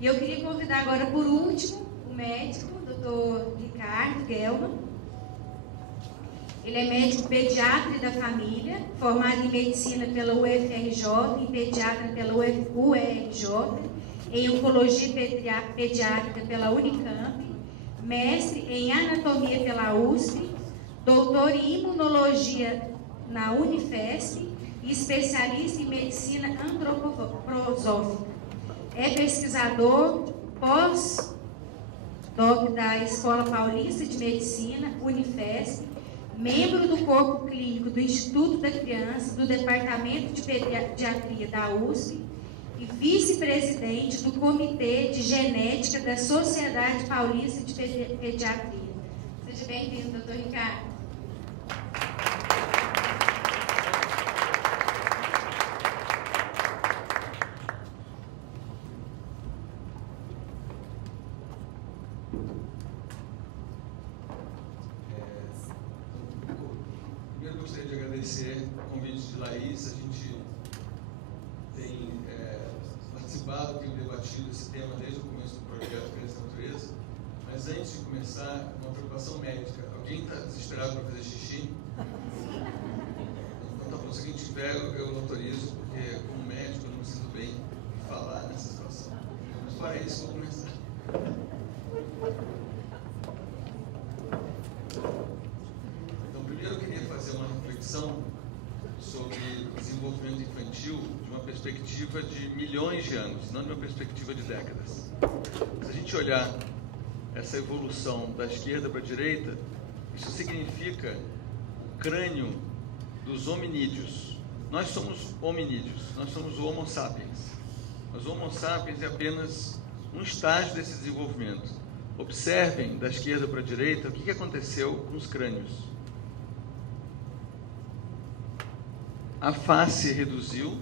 E eu queria convidar agora, por último, o médico, o Dr. Ricardo Gelman. Ele é médico pediatra da família, formado em medicina pela UFRJ, em pediatra pela UERJ, em oncologia pediátrica pela Unicamp, mestre em anatomia pela USP, doutor em imunologia na Unifesp e especialista em medicina antroposófica. É pesquisador pós-doc da Escola Paulista de Medicina, Unifesp, membro do corpo clínico do Instituto da Criança, do Departamento de Pediatria da USP e vice-presidente do Comitê de Genética da Sociedade Paulista de Pediatria. Seja bem-vindo, doutor Ricardo. Primeiro, gostaria de agradecer o convite de Laís. A gente tem participado, tem debatido esse tema desde o começo do projeto Criança da Natureza. Mas antes de começar, uma preocupação médica. Alguém está desesperado para fazer xixi? Então, tá bom. Se alguém tiver, eu não autorizo, porque como médico eu não me sinto bem de falar nessa situação. Mas fora isso, vou começar. Então, primeiro eu queria fazer uma reflexão sobre o desenvolvimento infantil de uma perspectiva de milhões de anos, não de uma perspectiva de décadas. Se a gente olhar essa evolução da esquerda para a direita, isso significa o crânio dos hominídeos. Nós somos hominídeos, nós somos o Homo sapiens. Mas o Homo sapiens é apenas um estágio desse desenvolvimento. Observem da esquerda para a direita o que aconteceu com os crânios. A face reduziu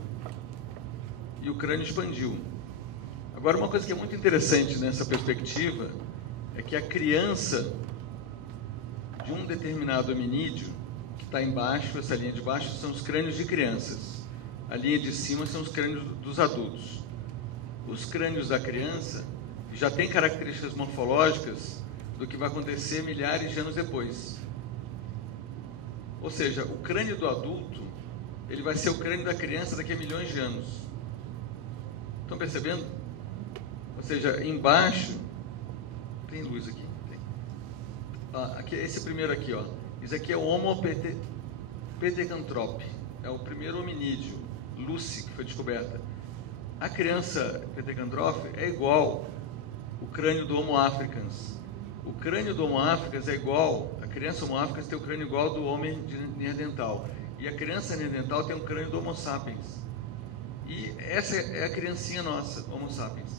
e o crânio expandiu. Agora, uma coisa que é muito interessante nessa perspectiva é que a criança de um determinado hominídeo, que está embaixo, essa linha de baixo, são os crânios de crianças. A linha de cima são os crânios dos adultos. Os crânios da criança já têm características morfológicas do que vai acontecer milhares de anos depois. Ou seja, o crânio do adulto, ele vai ser o crânio da criança daqui a milhões de anos. Estão percebendo? Ou seja, embaixo... Tem luz aqui? Tem. Aqui, esse primeiro aqui, ó. Isso aqui é o Homo petecanthrope. É o primeiro hominídeo, Lucy, que foi descoberta. A criança petecanthrope é igual o crânio do Homo africans. O crânio do Homo africans é igual, a criança Homo africans tem o crânio igual do homem neandertal. E a criança neandertal tem um crânio do Homo sapiens. E essa é a criancinha nossa, Homo sapiens.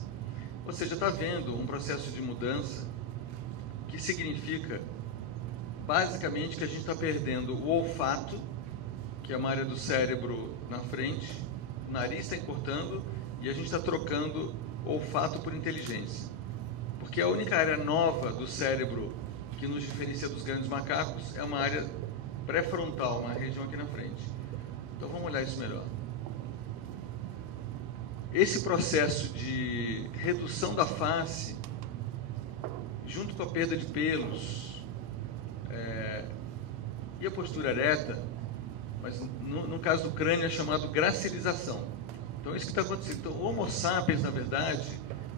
Ou seja, está havendo um processo de mudança que significa, basicamente, que a gente está perdendo o olfato, que é uma área do cérebro na frente, o nariz está encurtando e a gente está trocando olfato por inteligência. Porque a única área nova do cérebro que nos diferencia dos grandes macacos é uma área pré-frontal, uma região aqui na frente. Então vamos olhar isso melhor. Esse processo de redução da face, junto com a perda de pelos e a postura ereta, mas no caso do crânio é chamado gracilização. Então é isso que está acontecendo. Então, o Homo sapiens, na verdade,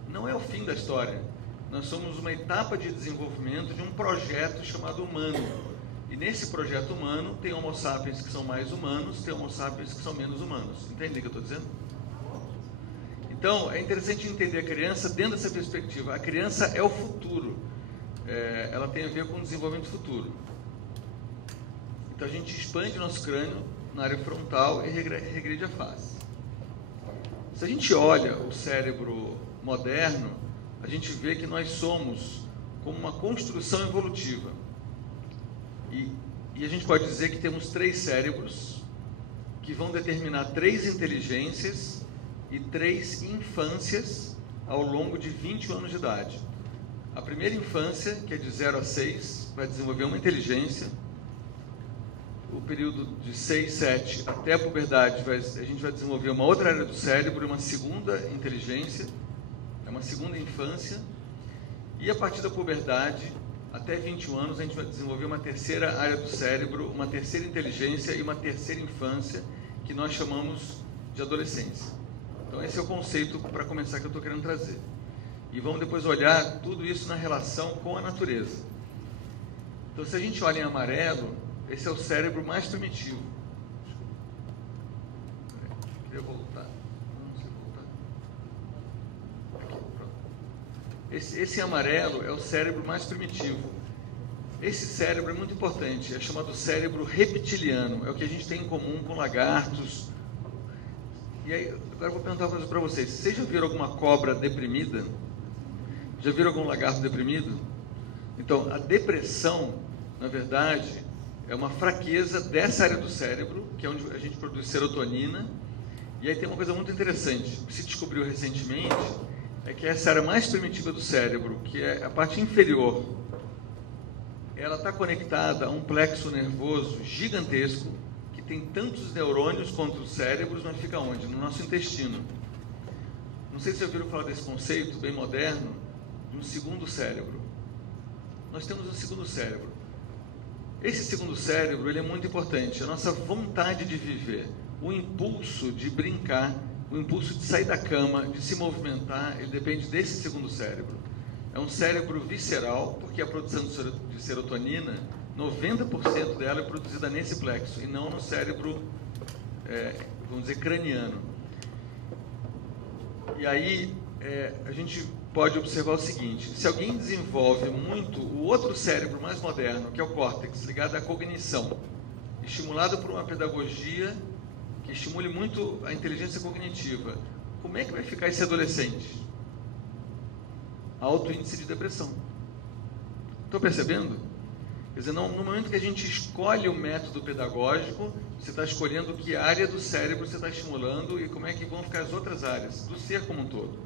não é o fim da história. Nós somos uma etapa de desenvolvimento de um projeto chamado humano. E nesse projeto humano tem Homo sapiens que são mais humanos, tem Homo sapiens que são menos humanos. Entendem o que eu estou dizendo? Então, é interessante entender a criança dentro dessa perspectiva. A criança é o futuro. Ela tem a ver com o desenvolvimento futuro. Então, a gente expande o nosso crânio na área frontal e regride a face. Se a gente olha o cérebro moderno, a gente vê que nós somos como uma construção evolutiva. E a gente pode dizer que temos 3 cérebros que vão determinar 3 inteligências e 3 infâncias ao longo de 20 anos de idade. A primeira infância, que é de 0 a 6, vai desenvolver uma inteligência. O período de 6, 7 até a puberdade, a gente vai desenvolver uma outra área do cérebro, uma segunda inteligência, uma segunda infância, e a partir da puberdade, até 21 anos, a gente vai desenvolver uma terceira área do cérebro, uma terceira inteligência e uma terceira infância, que nós chamamos de adolescência. Então esse é o conceito, para começar, que eu estou querendo trazer. E vamos depois olhar tudo isso na relação com a natureza. Então, se a gente olha em amarelo, esse é o cérebro mais primitivo. Queria voltar. Não sei voltar. Aqui, pronto. Esse em amarelo é o cérebro mais primitivo. Esse cérebro é muito importante, é chamado cérebro reptiliano. É o que a gente tem em comum com lagartos. E aí, agora eu vou perguntar uma coisa para vocês. Vocês já viram alguma cobra deprimida? Já viram algum lagarto deprimido? Então, a depressão, na verdade, é uma fraqueza dessa área do cérebro, que é onde a gente produz serotonina. E aí tem uma coisa muito interessante, que se descobriu recentemente, é que essa área mais primitiva do cérebro, que é a parte inferior, ela está conectada a um plexo nervoso gigantesco, que tem tantos neurônios quanto os cérebros, mas fica onde? No nosso intestino. Não sei se vocês já ouviram falar desse conceito bem moderno, de um segundo cérebro. Nós temos um segundo cérebro. Esse segundo cérebro, ele é muito importante. A nossa vontade de viver, o impulso de brincar, o impulso de sair da cama, de se movimentar, ele depende desse segundo cérebro. É um cérebro visceral, porque a produção de serotonina, 90% dela é produzida nesse plexo, e não no cérebro, vamos dizer, craniano. E aí, a gente pode observar o seguinte: se alguém desenvolve muito o outro cérebro mais moderno, que é o córtex, ligado à cognição, estimulado por uma pedagogia que estimule muito a inteligência cognitiva, como é que vai ficar esse adolescente? Alto índice de depressão. Estão percebendo? Quer dizer, no momento que a gente escolhe o método pedagógico, você está escolhendo que área do cérebro você está estimulando e como é que vão ficar as outras áreas, do ser como um todo.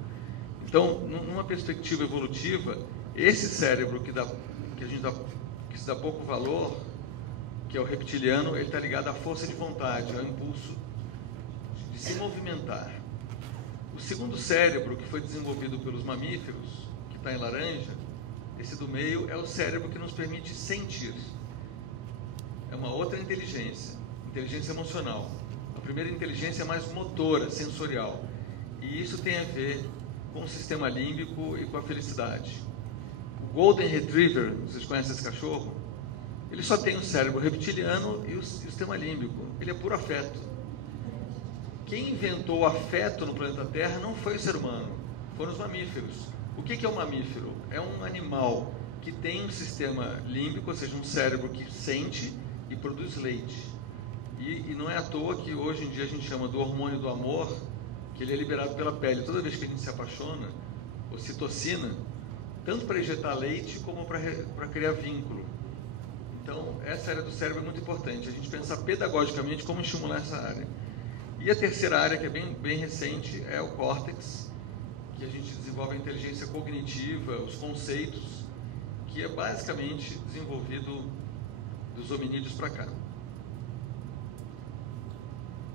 Então, numa perspectiva evolutiva, esse cérebro que se dá pouco valor, que é o reptiliano, ele está ligado à força de vontade, ao impulso de se movimentar. O segundo cérebro, que foi desenvolvido pelos mamíferos, que está em laranja, esse do meio é o cérebro que nos permite sentir. É uma outra inteligência, inteligência emocional. A primeira inteligência é mais motora, sensorial. E isso tem a ver com o sistema límbico e com a felicidade. O Golden Retriever, vocês conhecem esse cachorro? Ele só tem o cérebro reptiliano e o sistema límbico. Ele é puro afeto. Quem inventou o afeto no planeta Terra não foi o ser humano, foram os mamíferos. O que é um mamífero? É um animal que tem um sistema límbico, ou seja, um cérebro que sente e produz leite. E não é à toa que hoje em dia a gente chama do hormônio do amor, que ele é liberado pela pele. Toda vez que a gente se apaixona, ocitocina, tanto para injetar leite como para criar vínculo. Então, essa área do cérebro é muito importante. A gente pensar pedagogicamente como estimular essa área. E a terceira área, que é bem recente, é o córtex, que a gente desenvolve a inteligência cognitiva, os conceitos, que é basicamente desenvolvido dos hominídeos para cá.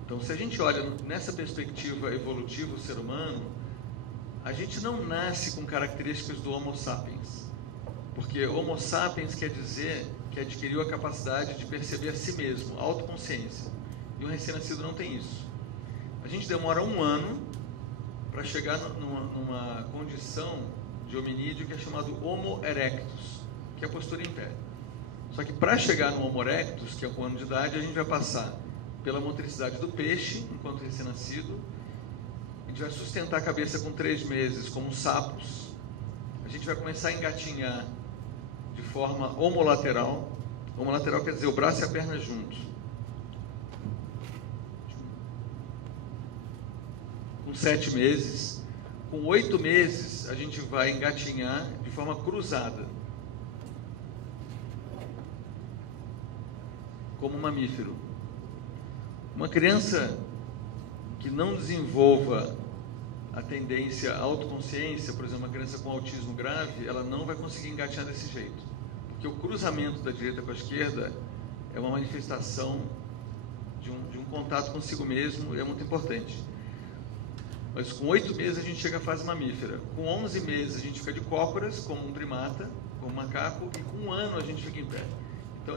Então, se a gente olha nessa perspectiva evolutiva, o ser humano, a gente não nasce com características do Homo sapiens. Porque Homo sapiens quer dizer que adquiriu a capacidade de perceber a si mesmo, a autoconsciência. E um recém-nascido não tem isso. A gente demora 1 ano para chegar numa condição de hominídeo que é chamado Homo erectus, que é a postura em pé. Só que para chegar no Homo erectus, que é com 1 ano de idade, a gente vai passar pela motricidade do peixe, enquanto recém-nascido. A gente vai sustentar a cabeça com 3 meses, como sapos. A gente vai começar a engatinhar de forma homolateral. Homolateral quer dizer o braço e a perna juntos. Com 7 meses. Com 8 meses, a gente vai engatinhar de forma cruzada, como um mamífero. Uma criança que não desenvolva a tendência à autoconsciência, por exemplo, uma criança com autismo grave, ela não vai conseguir engatinhar desse jeito. Porque o cruzamento da direita com a esquerda é uma manifestação de um contato consigo mesmo e é muito importante. Mas com 8 meses a gente chega à fase mamífera. Com 11 meses a gente fica de cócoras, como um primata, como um macaco, e com 1 ano a gente fica em pé. Então,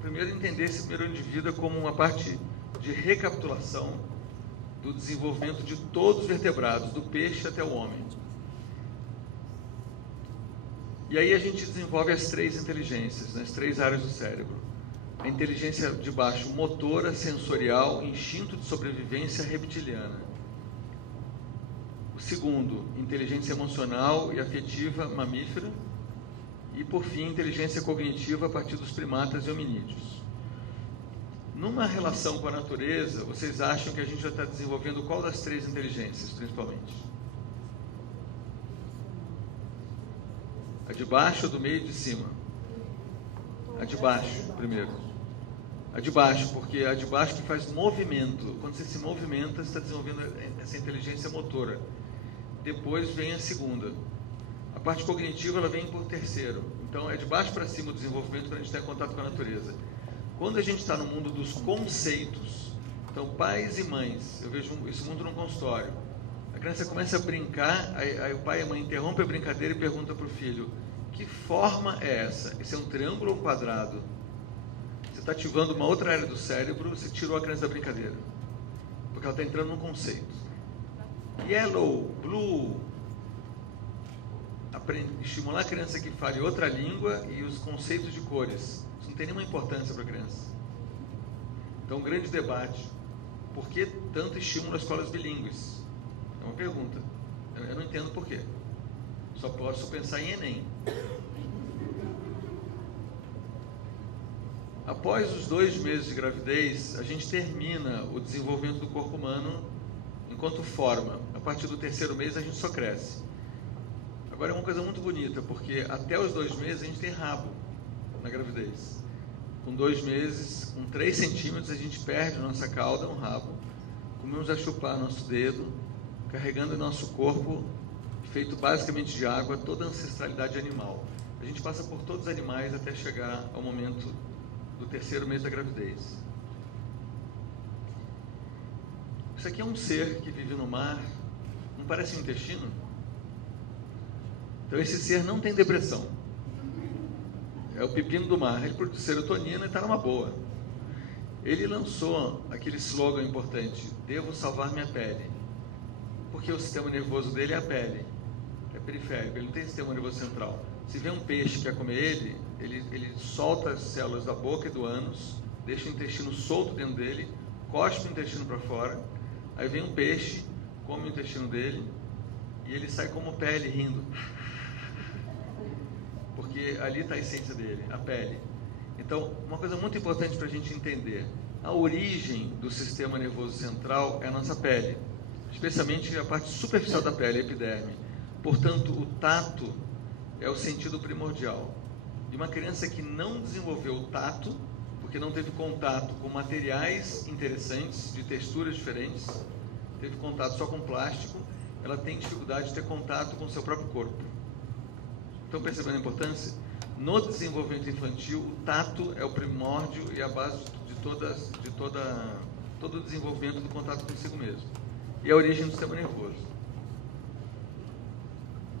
primeiro entender esse primeiro ano de vida como uma parte de recapitulação do desenvolvimento de todos os vertebrados, do peixe até o homem. E aí a gente desenvolve as 3 inteligências, as 3 áreas do cérebro. A inteligência de baixo, motora, sensorial, instinto de sobrevivência reptiliana. O segundo, inteligência emocional e afetiva mamífera. E, por fim, inteligência cognitiva a partir dos primatas e hominídeos. Numa relação com a natureza, vocês acham que a gente já está desenvolvendo qual das 3 inteligências, principalmente? A de baixo, a do meio e de cima? A de baixo, primeiro. A de baixo, porque a de baixo que faz movimento. Quando você se movimenta, você está desenvolvendo essa inteligência motora. Depois vem a segunda. A parte cognitiva, ela vem por terceiro. Então, é de baixo para cima o desenvolvimento quando a gente está em contato com a natureza. Quando a gente está no mundo dos conceitos, então, pais e mães, eu vejo esse mundo num consultório. A criança começa a brincar, aí o pai e a mãe interrompem a brincadeira e perguntam para o filho: que forma é essa? Esse é um triângulo ou um quadrado? Você está ativando uma outra área do cérebro, você tirou a criança da brincadeira. Porque ela está entrando num conceito. Yellow, blue. Estimular a criança que fale outra língua e os conceitos de cores. Isso não tem nenhuma importância para a criança. Então, um grande debate. Por que tanto estímulo às escolas bilíngues? É uma pergunta. Eu não entendo por quê. Só posso pensar em Enem. Após os 2 meses de gravidez, a gente termina o desenvolvimento do corpo humano enquanto forma. A partir do 3º mês, a gente só cresce. Agora, é uma coisa muito bonita, porque até os 2 meses a gente tem rabo na gravidez. Com 2 meses, com 3 centímetros, a gente perde nossa cauda, um rabo. Começamos a chupar nosso dedo, carregando em nosso corpo, feito basicamente de água, toda a ancestralidade animal. A gente passa por todos os animais até chegar ao momento do 3º mês da gravidez. Isso aqui é um ser que vive no mar. Não parece um intestino? Então esse ser não tem depressão. É o pepino do mar. Ele produz serotonina e está numa boa. Ele lançou aquele slogan importante: devo salvar minha pele. Porque o sistema nervoso dele é a pele. É periférico, ele não tem sistema nervoso central. Se vê um peixe que quer comer ele solta as células da boca e do ânus, deixa o intestino solto dentro dele, cospe o intestino para fora, aí vem um peixe, come o intestino dele, e ele sai como pele, rindo. Porque ali está a essência dele, a pele. Então, uma coisa muito importante para a gente entender: a origem do sistema nervoso central é a nossa pele, especialmente a parte superficial da pele, a epiderme. Portanto, o tato é o sentido primordial. E uma criança que não desenvolveu o tato, porque não teve contato com materiais interessantes, de texturas diferentes, teve contato só com plástico, ela tem dificuldade de ter contato com o seu próprio corpo. Estão percebendo a importância? No desenvolvimento infantil, o tato é o primórdio e a base de todo o desenvolvimento do contato consigo mesmo. E a origem do sistema nervoso.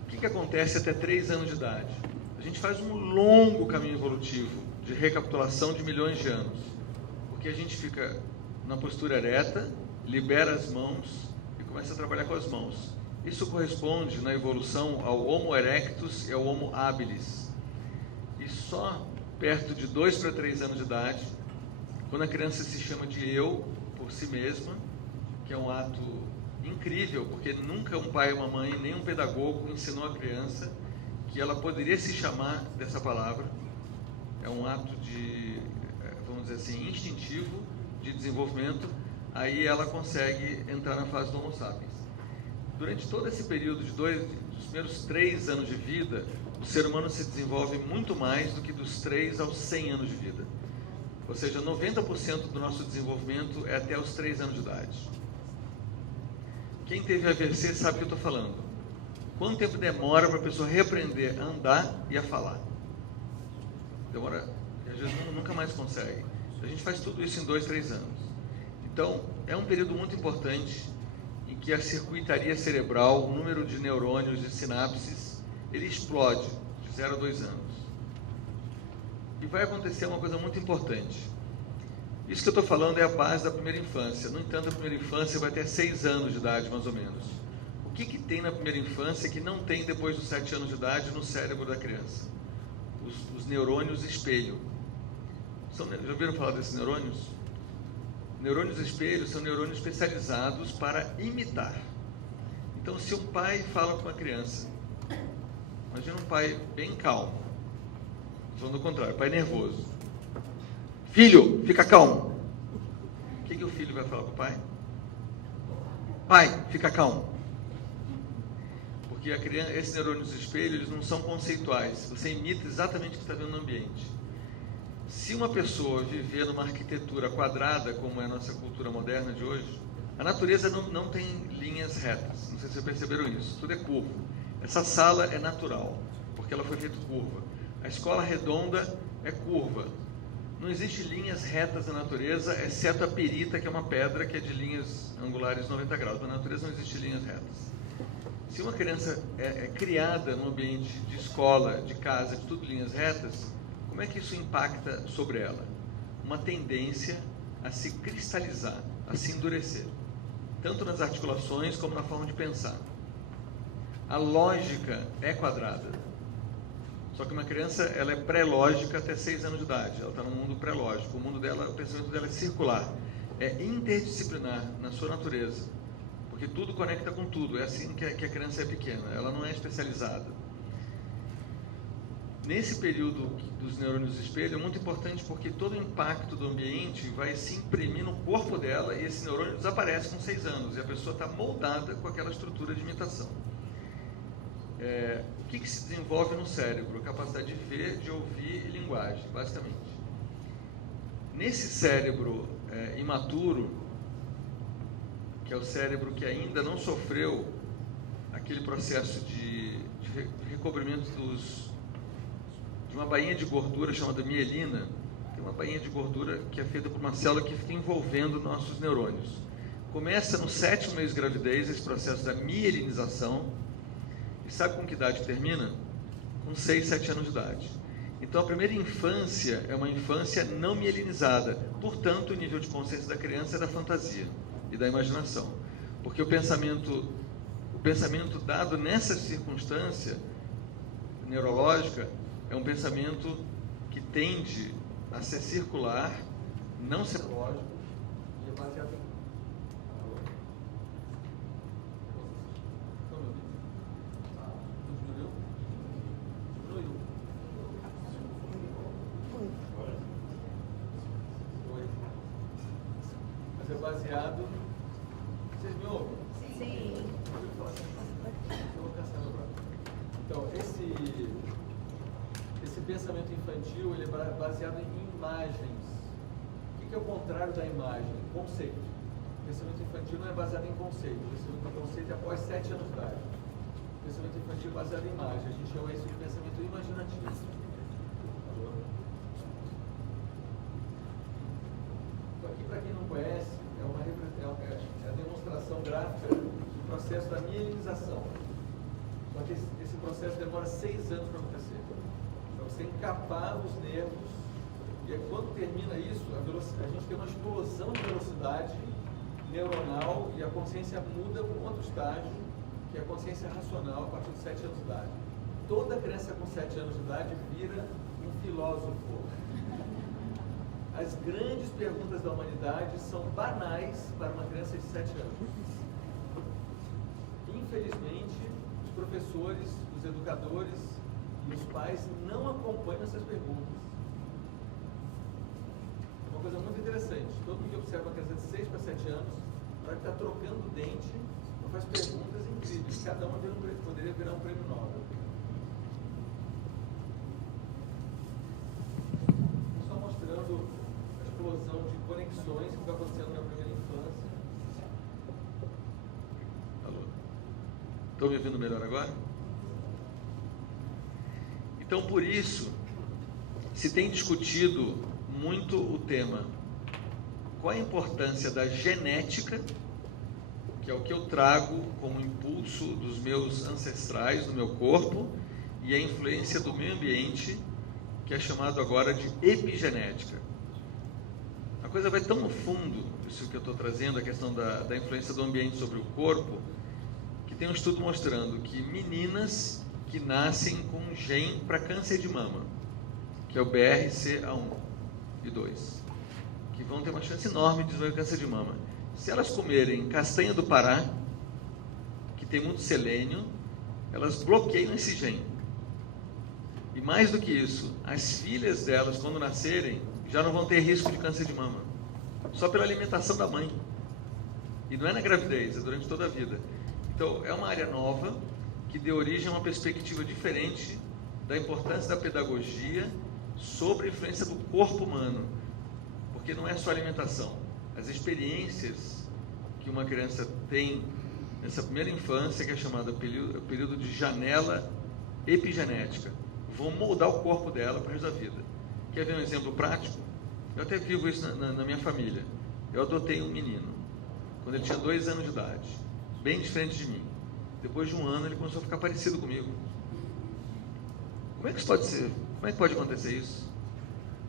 O que acontece até 3 anos de idade? A gente faz um longo caminho evolutivo de recapitulação de milhões de anos. Porque a gente fica na postura ereta, libera as mãos e começa a trabalhar com as mãos. Isso corresponde na evolução ao Homo erectus e ao Homo habilis. E só perto de 2 para 3 anos de idade, quando a criança se chama de eu por si mesma, que é um ato incrível, porque nunca um pai ou uma mãe, nem um pedagogo ensinou a criança que ela poderia se chamar dessa palavra. É um ato de, vamos dizer assim, instintivo, de desenvolvimento. Aí ela consegue entrar na fase do Homo sapiens. Durante todo esse período dos primeiros 3 anos de vida, o ser humano se desenvolve muito mais do que dos 3 aos 100 anos de vida. Ou seja, 90% do nosso desenvolvimento é até os 3 anos de idade. Quem teve AVC sabe o que eu estou falando. Quanto tempo demora para a pessoa reaprender a andar e a falar? Demora, às vezes nunca mais consegue. A gente faz tudo isso em 2, 3 anos. Então, é um período muito importante em que a circuitaria cerebral, o número de neurônios e sinapses, ele explode de 0 a 2 anos. E vai acontecer uma coisa muito importante. Isso que eu estou falando é a base da primeira infância. No entanto, a primeira infância vai ter 6 anos de idade, mais ou menos. O que tem na primeira infância que não tem depois dos 7 anos de idade no cérebro da criança? Os neurônios espelho. Já ouviram falar desses neurônios? Neurônios espelho são neurônios especializados para imitar. Então, se um pai fala com uma criança, imagina um pai bem calmo, falando o contrário, pai nervoso. Filho, fica calmo. O que o filho vai falar para o pai? Pai, fica calmo. Porque a criança, esses neurônios espelho, eles não são conceituais. Você imita exatamente o que está vendo no ambiente. Se uma pessoa viver numa arquitetura quadrada, como é a nossa cultura moderna de hoje, a natureza não tem linhas retas. Não sei se vocês perceberam isso. Tudo é curvo. Essa sala é natural, porque ela foi feita curva. A escola redonda é curva. Não existe linhas retas na natureza, exceto a perita, que é uma pedra que é de linhas angulares 90 graus. Na natureza não existe linhas retas. Se uma criança é criada num ambiente de escola, de casa, de tudo linhas retas, como é que isso impacta sobre ela? Uma tendência a se cristalizar, a se endurecer, tanto nas articulações como na forma de pensar. A lógica é quadrada. Só que uma criança, ela é pré-lógica até 6 anos de idade. Ela está no mundo pré-lógico. O mundo dela, o pensamento dela é circular. É interdisciplinar na sua natureza. Porque tudo conecta com tudo. É assim que a criança é pequena. Ela não é especializada. Nesse período dos neurônios espelho é muito importante porque todo o impacto do ambiente vai se imprimir no corpo dela e esse neurônio desaparece com 6 anos. E a pessoa está moldada com aquela estrutura de imitação. O que se desenvolve no cérebro? A capacidade de ver, de ouvir e linguagem, basicamente. Nesse cérebro imaturo, que é o cérebro que ainda não sofreu aquele processo de recobrimento de uma bainha de gordura chamada mielina, tem uma bainha de gordura que é feita por uma célula que fica envolvendo nossos neurônios. Começa no 7º mês de gravidez esse processo da mielinização. E sabe com que idade termina? Com 6, 7 anos de idade. Então a primeira infância é uma infância não mielinizada. Portanto, o nível de consciência da criança é da fantasia e da imaginação. Porque o pensamento dado nessa circunstância neurológica é um pensamento que tende a ser circular, não ser lógico e é baseado em... baseado... Vocês me ouvem? Sim. Então, esse pensamento infantil ele é baseado em imagens. O que é o contrário da imagem? Conceito. O pensamento infantil não é baseado em conceito. O pensamento em conceito é após 7 anos de idade. O pensamento infantil é baseado em imagem. A gente chama isso de pensamento imaginativo. Aqui, para quem não conhece, é a demonstração gráfica do processo da mielinização. Só que esse processo demora 6 anos para acontecer. Para você encapar os nervos, e aí, quando termina isso, a gente tem uma explosão de velocidade neuronal e a consciência muda para um outro estágio, que é a consciência racional a partir de 7 anos de idade. Toda criança com 7 anos de idade vira um filósofo. As grandes perguntas da humanidade são banais para uma criança de 7 anos. Infelizmente, os professores, os educadores e os pais não acompanham essas perguntas. É uma coisa muito interessante. Todo mundo que observa uma criança de 6 para 7 anos, na hora que está trocando o dente, faz perguntas incríveis. Cada uma poderia virar um prêmio Nobel. Só mostrando a explosão de conexões que vai acontecendo na primeira infância. Alô? Estão me ouvindo melhor agora? Então, por isso, se tem discutido muito o tema: qual a importância da genética que é o que eu trago como impulso dos meus ancestrais, do meu corpo, e a influência do meio ambiente, que é chamado agora de epigenética. A coisa vai tão no fundo, isso que eu estou trazendo, a questão da influência do ambiente sobre o corpo, que tem um estudo mostrando que meninas que nascem com um gene para câncer de mama, que é o BRCA1 e 2, que vão ter uma chance enorme de desenvolver câncer de mama. Se elas comerem castanha do Pará, que tem muito selênio, elas bloqueiam esse gene. E mais do que isso, as filhas delas, quando nascerem, já não vão ter risco de câncer de mama, só pela alimentação da mãe. E não é na gravidez, é durante toda a vida. Então, é uma área nova, que deu origem a uma perspectiva diferente da importância da pedagogia sobre a influência do corpo humano. Porque não é só alimentação. As experiências que uma criança tem nessa primeira infância, que é chamada período de janela epigenética, vão moldar o corpo dela para o resto da vida. Quer ver um exemplo prático? Eu até vivo isso na minha família. Eu adotei um menino, quando ele tinha 2 anos de idade, bem diferente de mim. Depois de 1 ano, ele começou a ficar parecido comigo. Como é que isso pode ser? Como é que pode acontecer isso?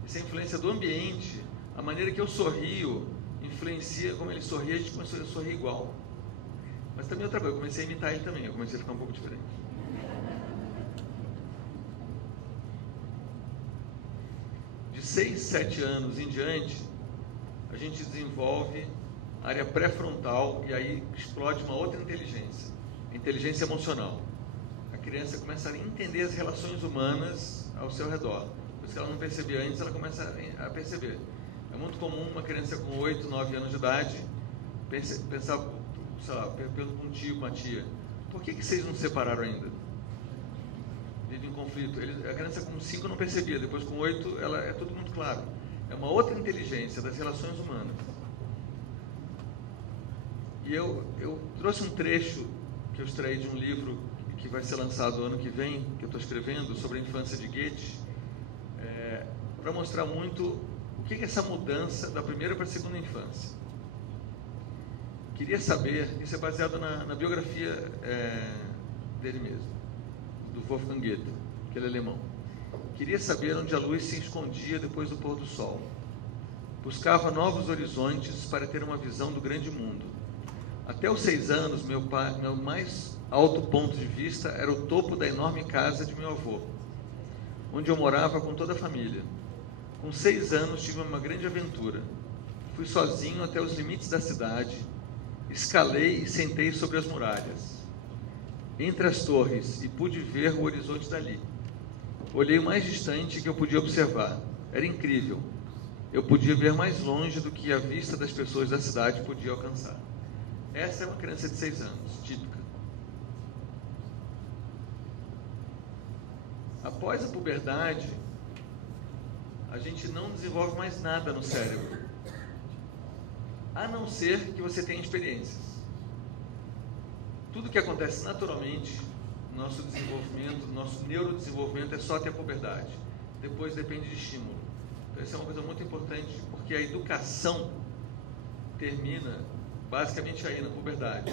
Isso é a influência do ambiente. A maneira que eu sorrio influencia como ele sorri, a gente começou a sorrir igual. Mas também outra coisa, eu comecei a imitar ele também, eu comecei a ficar um pouco diferente. De 6, 7 anos em diante, a gente desenvolve a área pré-frontal e aí explode uma outra inteligência, a inteligência emocional. A criança começa a entender as relações humanas ao seu redor. Por isso que ela não percebia antes, ela começa a perceber. É muito comum uma criança com 8, 9 anos de idade pensar, sei lá, pergunta para um tio, uma tia, por que vocês não se separaram ainda? Vive em conflito. A criança com 5 não percebia, depois com 8 ela, é tudo muito claro. É uma outra inteligência das relações humanas. E eu trouxe um trecho que eu extraí de um livro que vai ser lançado ano que vem, que eu estou escrevendo, sobre a infância de Goethe, para mostrar muito o que é essa mudança da primeira para a segunda infância. Queria saber, isso é baseado na biografia dele mesmo, do Wolfgang Goethe, que ele é alemão. Queria saber onde a luz se escondia depois do pôr do sol. Buscava novos horizontes para ter uma visão do grande mundo. Até os 6 anos, meu mais alto ponto de vista era o topo da enorme casa de meu avô, onde eu morava com toda a família. Com 6 anos, tive uma grande aventura. Fui sozinho até os limites da cidade, escalei e sentei sobre as muralhas, entre as torres, e pude ver o horizonte dali. Olhei o mais distante que eu podia observar. Era incrível. Eu podia ver mais longe do que a vista das pessoas da cidade podia alcançar. Essa é uma criança de 6 anos, típica. Após a puberdade, a gente não desenvolve mais nada no cérebro, a não ser que você tenha experiências. Tudo que acontece naturalmente, nosso desenvolvimento, nosso neurodesenvolvimento é só até a puberdade. Depois depende de estímulo. Então, essa é uma coisa muito importante, porque a educação termina basicamente aí na puberdade.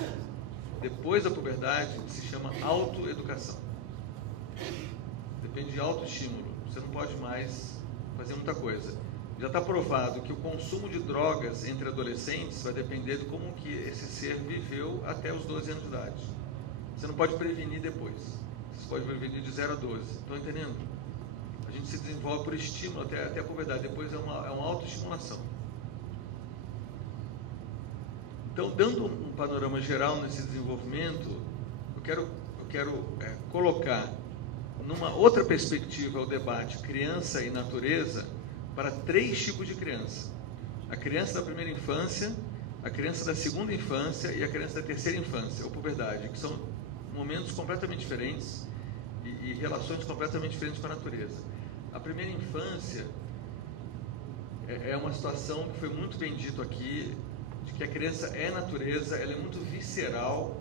Depois da puberdade se chama autoeducação. Depende de autoestímulo. Você não pode mais fazer muita coisa. Já está provado que o consumo de drogas entre adolescentes vai depender de como que esse ser viveu até os 12 anos de idade. Você não pode prevenir depois. Você pode prevenir de 0 a 12. Estão entendendo? A gente se desenvolve por estímulo até a puberdade. Depois é uma autoestimulação. Então, dando um panorama geral nesse desenvolvimento, eu quero colocar numa outra perspectiva o debate criança e natureza para 3 tipos de criança. A criança da primeira infância, a criança da segunda infância e a criança da terceira infância, ou puberdade, que são momentos completamente diferentes e relações completamente diferentes com a natureza. A primeira infância é uma situação que foi muito bem dito aqui, de que a criança é natureza, ela é muito visceral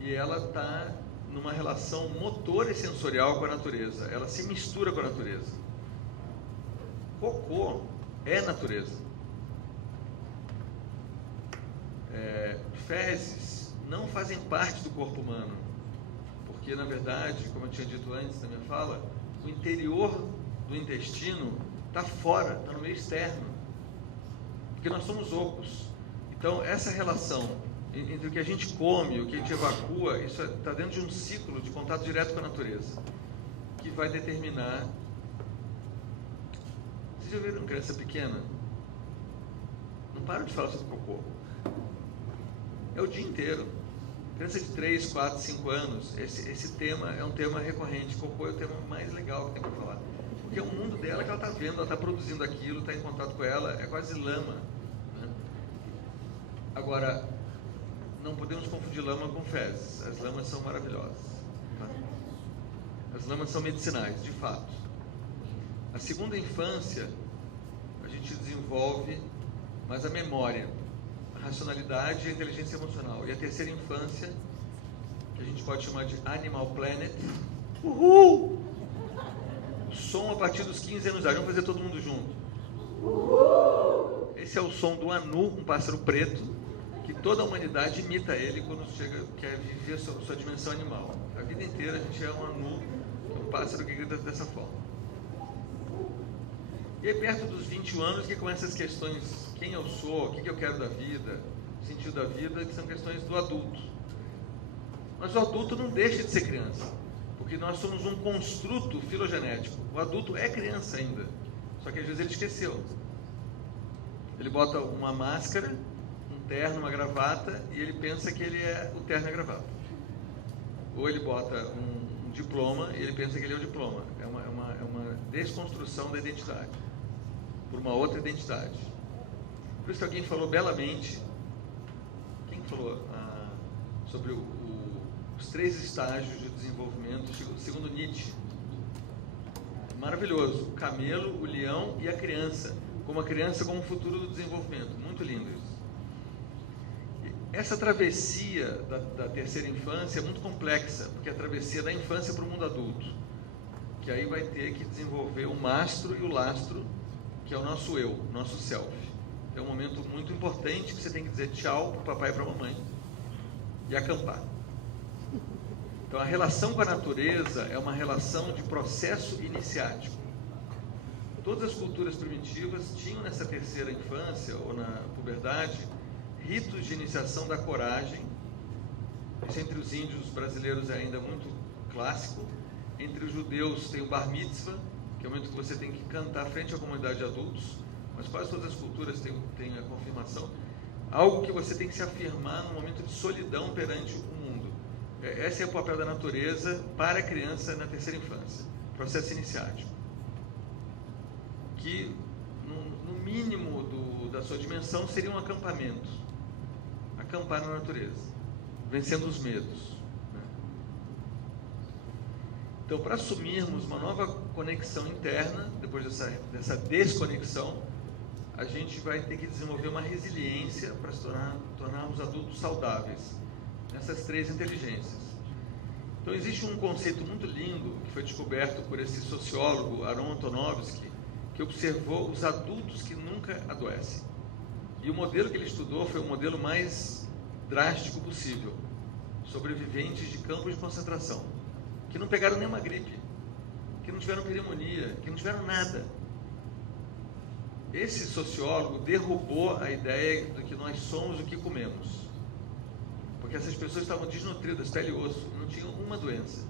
e ela está numa relação motora e sensorial com a natureza, ela se mistura com a natureza. Cocô é natureza. fezes não fazem parte do corpo humano, porque, na verdade, como eu tinha dito antes na minha fala, o interior do intestino está fora, está no meio externo, porque nós somos ocos. Então, essa relação entre o que a gente come e o que a gente evacua, isso está dentro de um ciclo de contato direto com a natureza, que vai determinar... Vocês já viram criança pequena? Não param de falar sobre cocô. É o dia inteiro. Criança de 3, 4, 5 anos, esse tema é um tema recorrente. Cocô é o tema mais legal que tem para falar. Porque é o mundo dela que ela está vendo, ela está produzindo aquilo, está em contato com ela, é quase lama. Né? Agora, não podemos confundir lama com fezes. As lamas são maravilhosas. Tá? As lamas são medicinais, de fato. A segunda infância, a gente desenvolve mais a memória, a racionalidade e a inteligência emocional. E a terceira infância, que a gente pode chamar de Animal Planet. Uhul! Som a partir dos 15 anos de idade. Vamos fazer todo mundo junto. Uhul! Esse é o som do anu, um pássaro preto, que toda a humanidade imita ele quando quer viver sua dimensão animal. A vida inteira a gente é um anu, um pássaro que grita dessa forma. E aí, perto dos 21 anos, que começam as questões: quem eu sou, o que eu quero da vida, o sentido da vida, que são questões do adulto. Mas o adulto não deixa de ser criança, porque nós somos um construto filogenético. O adulto é criança ainda, só que às vezes ele esqueceu. Ele bota uma máscara, um terno, uma gravata, e ele pensa que ele é o terno e a gravata. Ou ele bota um diploma e ele pensa que ele é o diploma. É uma desconstrução da identidade por uma outra identidade. Por isso que alguém falou belamente, quem falou sobre os 3 estágios de desenvolvimento, segundo Nietzsche. Maravilhoso. O camelo, o leão e a criança. Como a criança como futuro do desenvolvimento. Muito lindo isso. Essa travessia da terceira infância é muito complexa, porque é a travessia da infância para o mundo adulto, que aí vai ter que desenvolver o mastro e o lastro, que é o nosso eu, nosso self. É um momento muito importante que você tem que dizer tchau para o papai e para a mamãe e acampar. Então, a relação com a natureza é uma relação de processo iniciático. Todas as culturas primitivas tinham nessa terceira infância ou na puberdade ritos de iniciação da coragem. Isso entre os índios brasileiros é ainda muito clássico. Entre os judeus tem o bar mitzvah, que é o momento que você tem que cantar frente à comunidade de adultos, mas quase todas as culturas têm a confirmação. Algo que você tem que se afirmar num momento de solidão perante o mundo. Esse é o papel da natureza para a criança na terceira infância, processo iniciático. Que, no mínimo da sua dimensão, seria um acampamento. Acampar na natureza, vencendo os medos. Então, para assumirmos uma nova conexão interna, depois dessa desconexão, a gente vai ter que desenvolver uma resiliência para se tornarmos adultos saudáveis, nessas 3 inteligências. Então, existe um conceito muito lindo, que foi descoberto por esse sociólogo, Aaron Antonovsky, que observou os adultos que nunca adoecem. E o modelo que ele estudou foi o modelo mais drástico possível, sobreviventes de campos de concentração, que não pegaram nenhuma gripe, que não tiveram pneumonia, que não tiveram nada. Esse sociólogo derrubou a ideia de que nós somos o que comemos, porque essas pessoas estavam desnutridas, pele e osso, não tinham uma doença.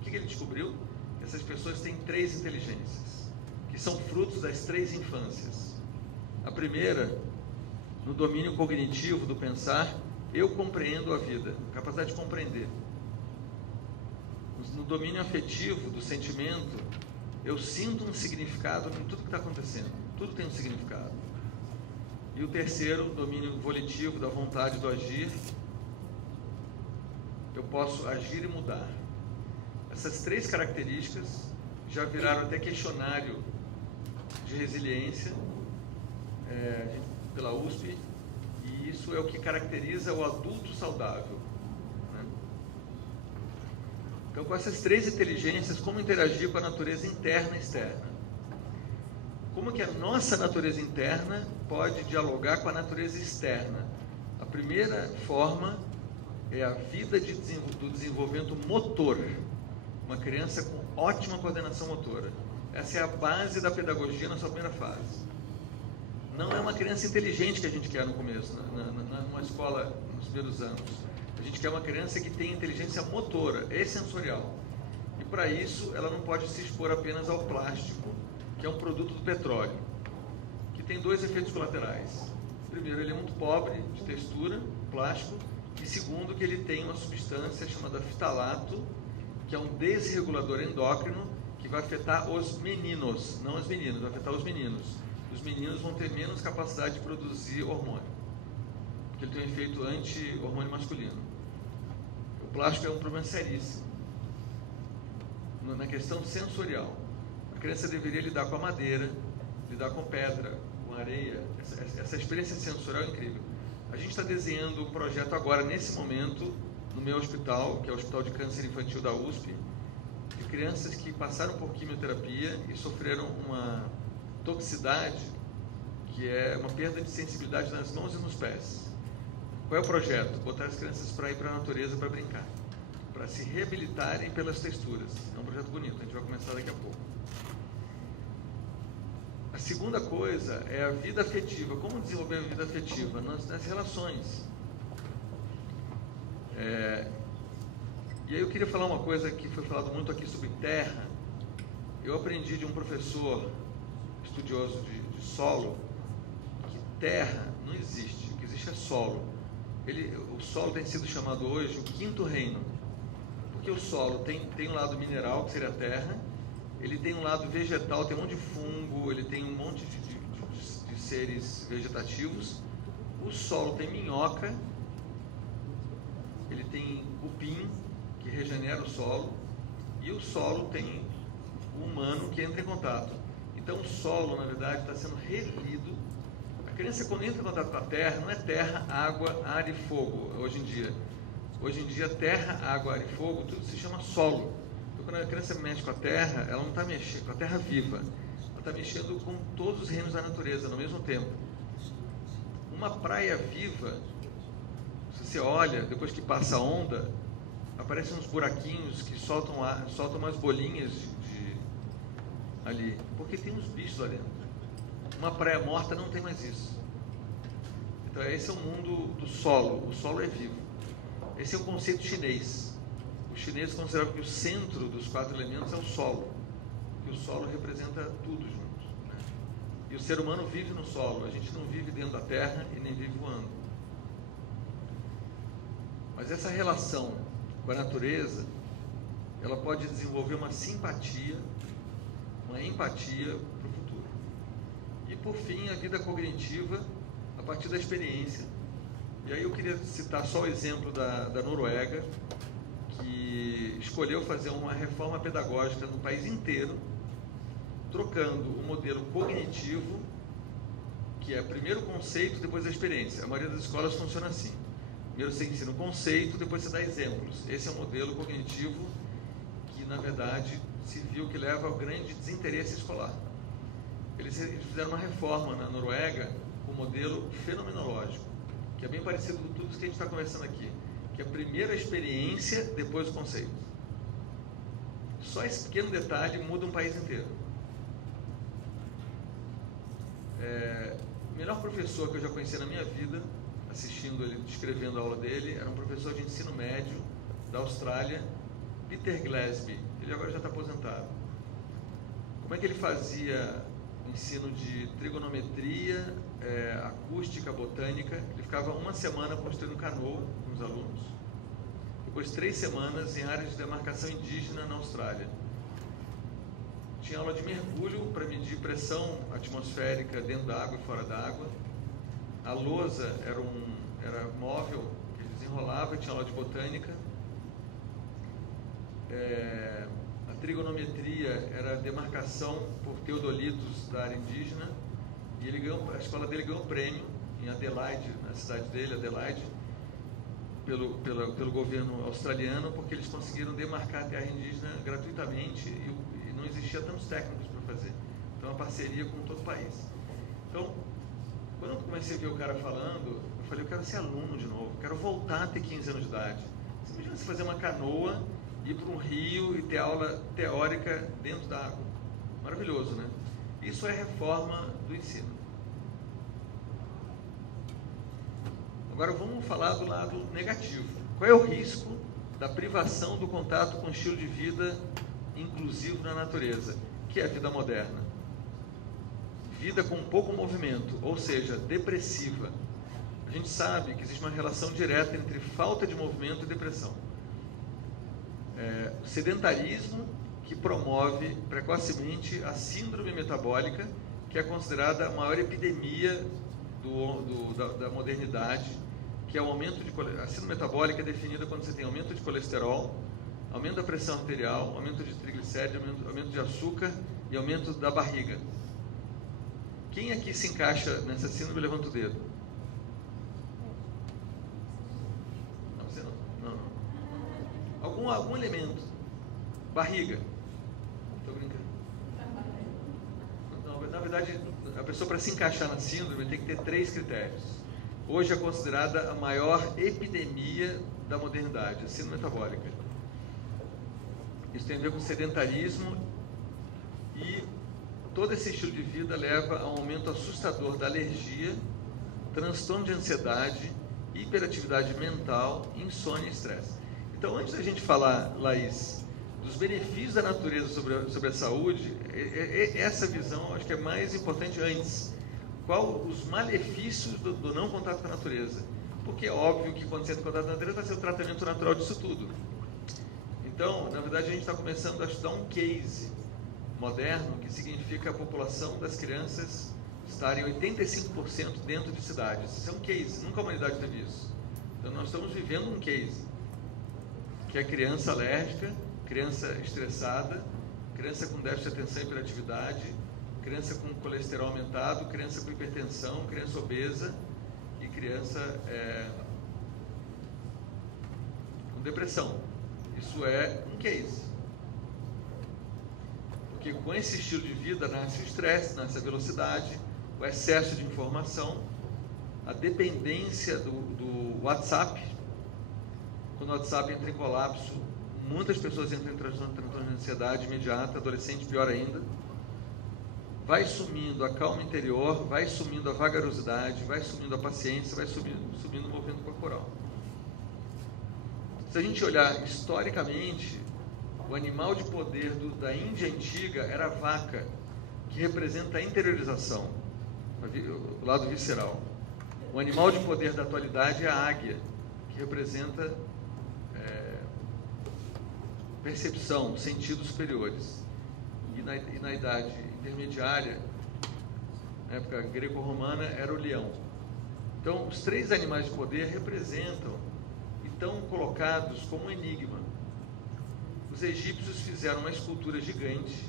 O que ele descobriu? Essas pessoas têm 3 inteligências, que são frutos das 3 infâncias. A primeira, no domínio cognitivo do pensar, eu compreendo a vida, capacidade de compreender. No domínio afetivo do sentimento, eu sinto um significado em tudo que está acontecendo. Tudo tem um significado. E o terceiro, domínio volitivo da vontade do agir, eu posso agir e mudar. Essas 3 características já viraram até questionário de resiliência pela USP, e isso é o que caracteriza o adulto saudável. Então, com essas 3 inteligências, como interagir com a natureza interna e externa? Como que a nossa natureza interna pode dialogar com a natureza externa? A primeira forma é a vida do desenvolvimento motor. Uma criança com ótima coordenação motora. Essa é a base da pedagogia na sua primeira fase. Não é uma criança inteligente que a gente quer no começo, numa escola, nos primeiros anos. A gente quer uma criança que tenha inteligência motora e sensorial. E para isso, ela não pode se expor apenas ao plástico, que é um produto do petróleo, que tem dois efeitos colaterais. Primeiro, ele é muito pobre de textura, plástico, e segundo, que ele tem uma substância chamada fitalato, que é um desregulador endócrino que vai afetar os meninos, não as meninas, vai afetar os meninos. Os meninos vão ter menos capacidade de produzir hormônio, porque ele tem um efeito anti-hormônio masculino. O plástico é um problema seríssimo na questão sensorial. A criança deveria lidar com a madeira, lidar com pedra, com areia. Essa experiência sensorial é incrível. A gente está desenhando um projeto agora, nesse momento, no meu hospital, que é o Hospital de Câncer Infantil da USP, de crianças que passaram por quimioterapia e sofreram uma toxicidade, que é uma perda de sensibilidade nas mãos e nos pés. Qual é o projeto? Botar as crianças para ir para a natureza para brincar, para se reabilitarem pelas texturas. É um projeto bonito, a gente vai começar daqui a pouco. A segunda coisa é a vida afetiva. Como desenvolver a vida afetiva? Nas relações. E aí eu queria falar uma coisa que foi falado muito aqui sobre terra. Eu aprendi de um professor estudioso de solo que terra não existe, o que existe é solo. O solo tem sido chamado hoje o quinto reino, porque o solo tem um lado mineral, que seria a terra, ele tem um lado vegetal, tem um monte de fungo, ele tem um monte de seres vegetativos. O solo tem minhoca, ele tem cupim, que regenera o solo, e o solo tem o humano que entra em contato. Então o solo, na verdade, está sendo relido. A criança, quando entra em contato com a terra, não é terra, água, ar e fogo, hoje em dia. Hoje em dia, terra, água, ar e fogo, tudo se chama solo. Então, quando a criança mexe com a terra, ela não está mexendo com a terra viva, ela está mexendo com todos os reinos da natureza no mesmo tempo. Uma praia viva, se você olha, depois que passa a onda, aparecem uns buraquinhos que soltam umas bolinhas ali, porque tem uns bichos lá dentro. Uma praia morta não tem mais isso. Então esse é o mundo do solo. O solo é vivo. Esse é o conceito chinês. Os chineses consideram que o centro dos 4 elementos é o solo, que o solo representa tudo junto, né? E o ser humano vive no solo. A gente não vive dentro da terra e nem vive voando. Mas essa relação com a natureza, ela pode desenvolver uma simpatia, uma empatia para o futuro. E por fim, a vida cognitiva a partir da experiência. E aí eu queria citar só o exemplo da Noruega, que escolheu fazer uma reforma pedagógica no país inteiro, trocando o modelo cognitivo, que é primeiro o conceito, depois a experiência. A maioria das escolas funciona assim. Primeiro você ensina o conceito, depois você dá exemplos. Esse é um modelo cognitivo que, na verdade, se viu que leva ao grande desinteresse escolar. Eles fizeram uma reforma na Noruega com o modelo fenomenológico, que é bem parecido com tudo que a gente está conversando aqui, que é a primeira experiência, depois o conceito. Só esse pequeno detalhe muda um país inteiro. O melhor professor que eu já conheci na minha vida, assistindo ele, descrevendo a aula dele, era um professor de ensino médio da Austrália, Peter Glasby. Ele agora já está aposentado. Como é que ele fazia ensino de trigonometria, acústica, botânica? Ele ficava uma semana construindo canoa com os alunos, depois 3 semanas em áreas de demarcação indígena na Austrália. Tinha aula de mergulho para medir pressão atmosférica dentro da água e fora da água. A lousa era móvel, que ele desenrolava, tinha aula de botânica. A trigonometria era a demarcação por teodolitos da área indígena, e a escola dele ganhou prêmio em Adelaide, na cidade dele, Adelaide, pelo governo australiano, porque eles conseguiram demarcar a terra indígena gratuitamente e não existia tantos técnicos para fazer. Então, uma parceria com todo o país. Então, quando eu comecei a ver o cara falando, eu falei, eu quero ser aluno de novo, quero voltar a ter 15 anos de idade. Você imagina você fazer uma canoa, ir para um rio e ter aula teórica dentro da água. Maravilhoso, né? Isso é reforma do ensino. Agora vamos falar do lado negativo. Qual é o risco da privação do contato com o estilo de vida inclusivo na natureza, que é a vida moderna? Vida com pouco movimento, ou seja, depressiva. A gente sabe que existe uma relação direta entre falta de movimento e depressão. O sedentarismo que promove precocemente a síndrome metabólica, que é considerada a maior epidemia da modernidade, que é o aumento de... A síndrome metabólica é definida quando você tem aumento de colesterol, aumento da pressão arterial, aumento de triglicéridos, aumento de açúcar e aumento da barriga. Quem aqui se encaixa nessa síndrome, levanta o dedo. Não, você não. Algum elemento. Barriga. Estou brincando. Não, na verdade, a pessoa, para se encaixar na síndrome, tem que ter 3 critérios. Hoje é considerada a maior epidemia da modernidade, a síndrome metabólica. Isso tem a ver com sedentarismo e todo esse estilo de vida leva a um aumento assustador da alergia, transtorno de ansiedade, hiperatividade mental, insônia e estresse. Então, antes da gente falar, Laís, dos benefícios da natureza sobre a saúde, essa visão acho que é mais importante antes. Qual os malefícios do não contato com a natureza? Porque é óbvio que quando você entra em contato com a natureza vai ser o tratamento natural disso tudo. Então, na verdade, a gente está começando a estudar um case moderno, que significa a população das crianças estarem 85% dentro de cidades. Isso é um case, nunca a humanidade teve isso. Então, nós estamos vivendo um case, que é criança alérgica, criança estressada, criança com déficit de atenção e hiperatividade, criança com colesterol aumentado, criança com hipertensão, criança obesa e criança com depressão. Isso é um case. Porque com esse estilo de vida nasce o estresse, nasce a velocidade, o excesso de informação, a dependência do WhatsApp. Quando o WhatsApp entra em colapso, muitas pessoas entram em transtorno de ansiedade imediata, adolescente pior ainda. Vai sumindo a calma interior, vai sumindo a vagarosidade, vai sumindo a paciência, vai sumindo o movimento corporal. Se a gente olhar historicamente, o animal de poder da Índia antiga era a vaca, que representa a interiorização, o lado visceral. O animal de poder da atualidade é a águia, que representa percepção, sentidos superiores. E na idade intermediária, na época greco-romana, era o leão. Então, os 3 animais de poder representam e estão colocados como um enigma. Os egípcios fizeram uma escultura gigante,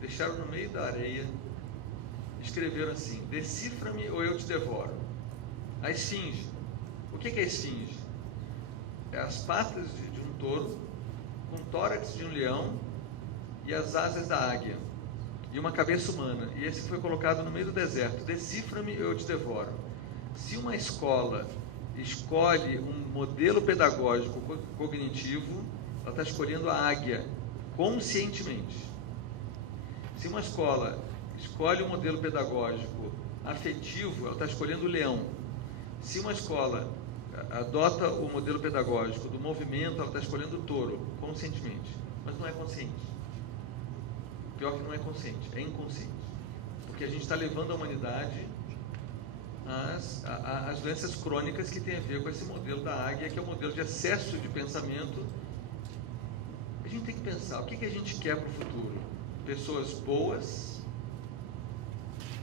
deixaram no meio da areia, escreveram assim: decifra-me ou eu te devoro. A esfinge. O que é a esfinge? É as patas de um touro, com o tórax de um leão e as asas da águia, e uma cabeça humana. E esse foi colocado no meio do deserto: decifra-me ou eu te devoro. Se uma escola escolhe um modelo pedagógico cognitivo, ela está escolhendo a águia conscientemente. Se uma escola escolhe um modelo pedagógico afetivo, ela está escolhendo o leão. Se uma escola adota o modelo pedagógico do movimento, ela está escolhendo o touro conscientemente. Mas não é consciente. Pior que não é consciente, é inconsciente. Porque a gente está levando a humanidade às doenças crônicas que tem a ver com esse modelo da águia, que é o modelo de excesso de pensamento. A gente tem que pensar, o que a gente quer para o futuro? Pessoas boas,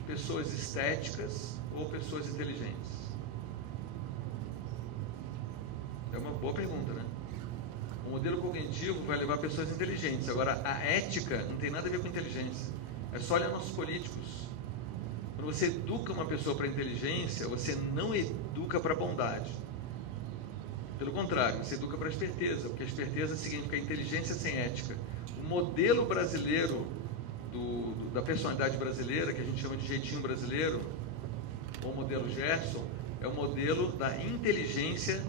pessoas estéticas ou pessoas inteligentes? É uma boa pergunta, né? O modelo cognitivo vai levar pessoas inteligentes. Agora, a ética não tem nada a ver com inteligência. É só olhar nossos políticos. Quando você educa uma pessoa para a inteligência, você não educa para a bondade. Pelo contrário, você educa para a esperteza, porque a esperteza significa inteligência sem ética. O modelo brasileiro, da personalidade brasileira, que a gente chama de jeitinho brasileiro, ou modelo Gerson, é o modelo da inteligência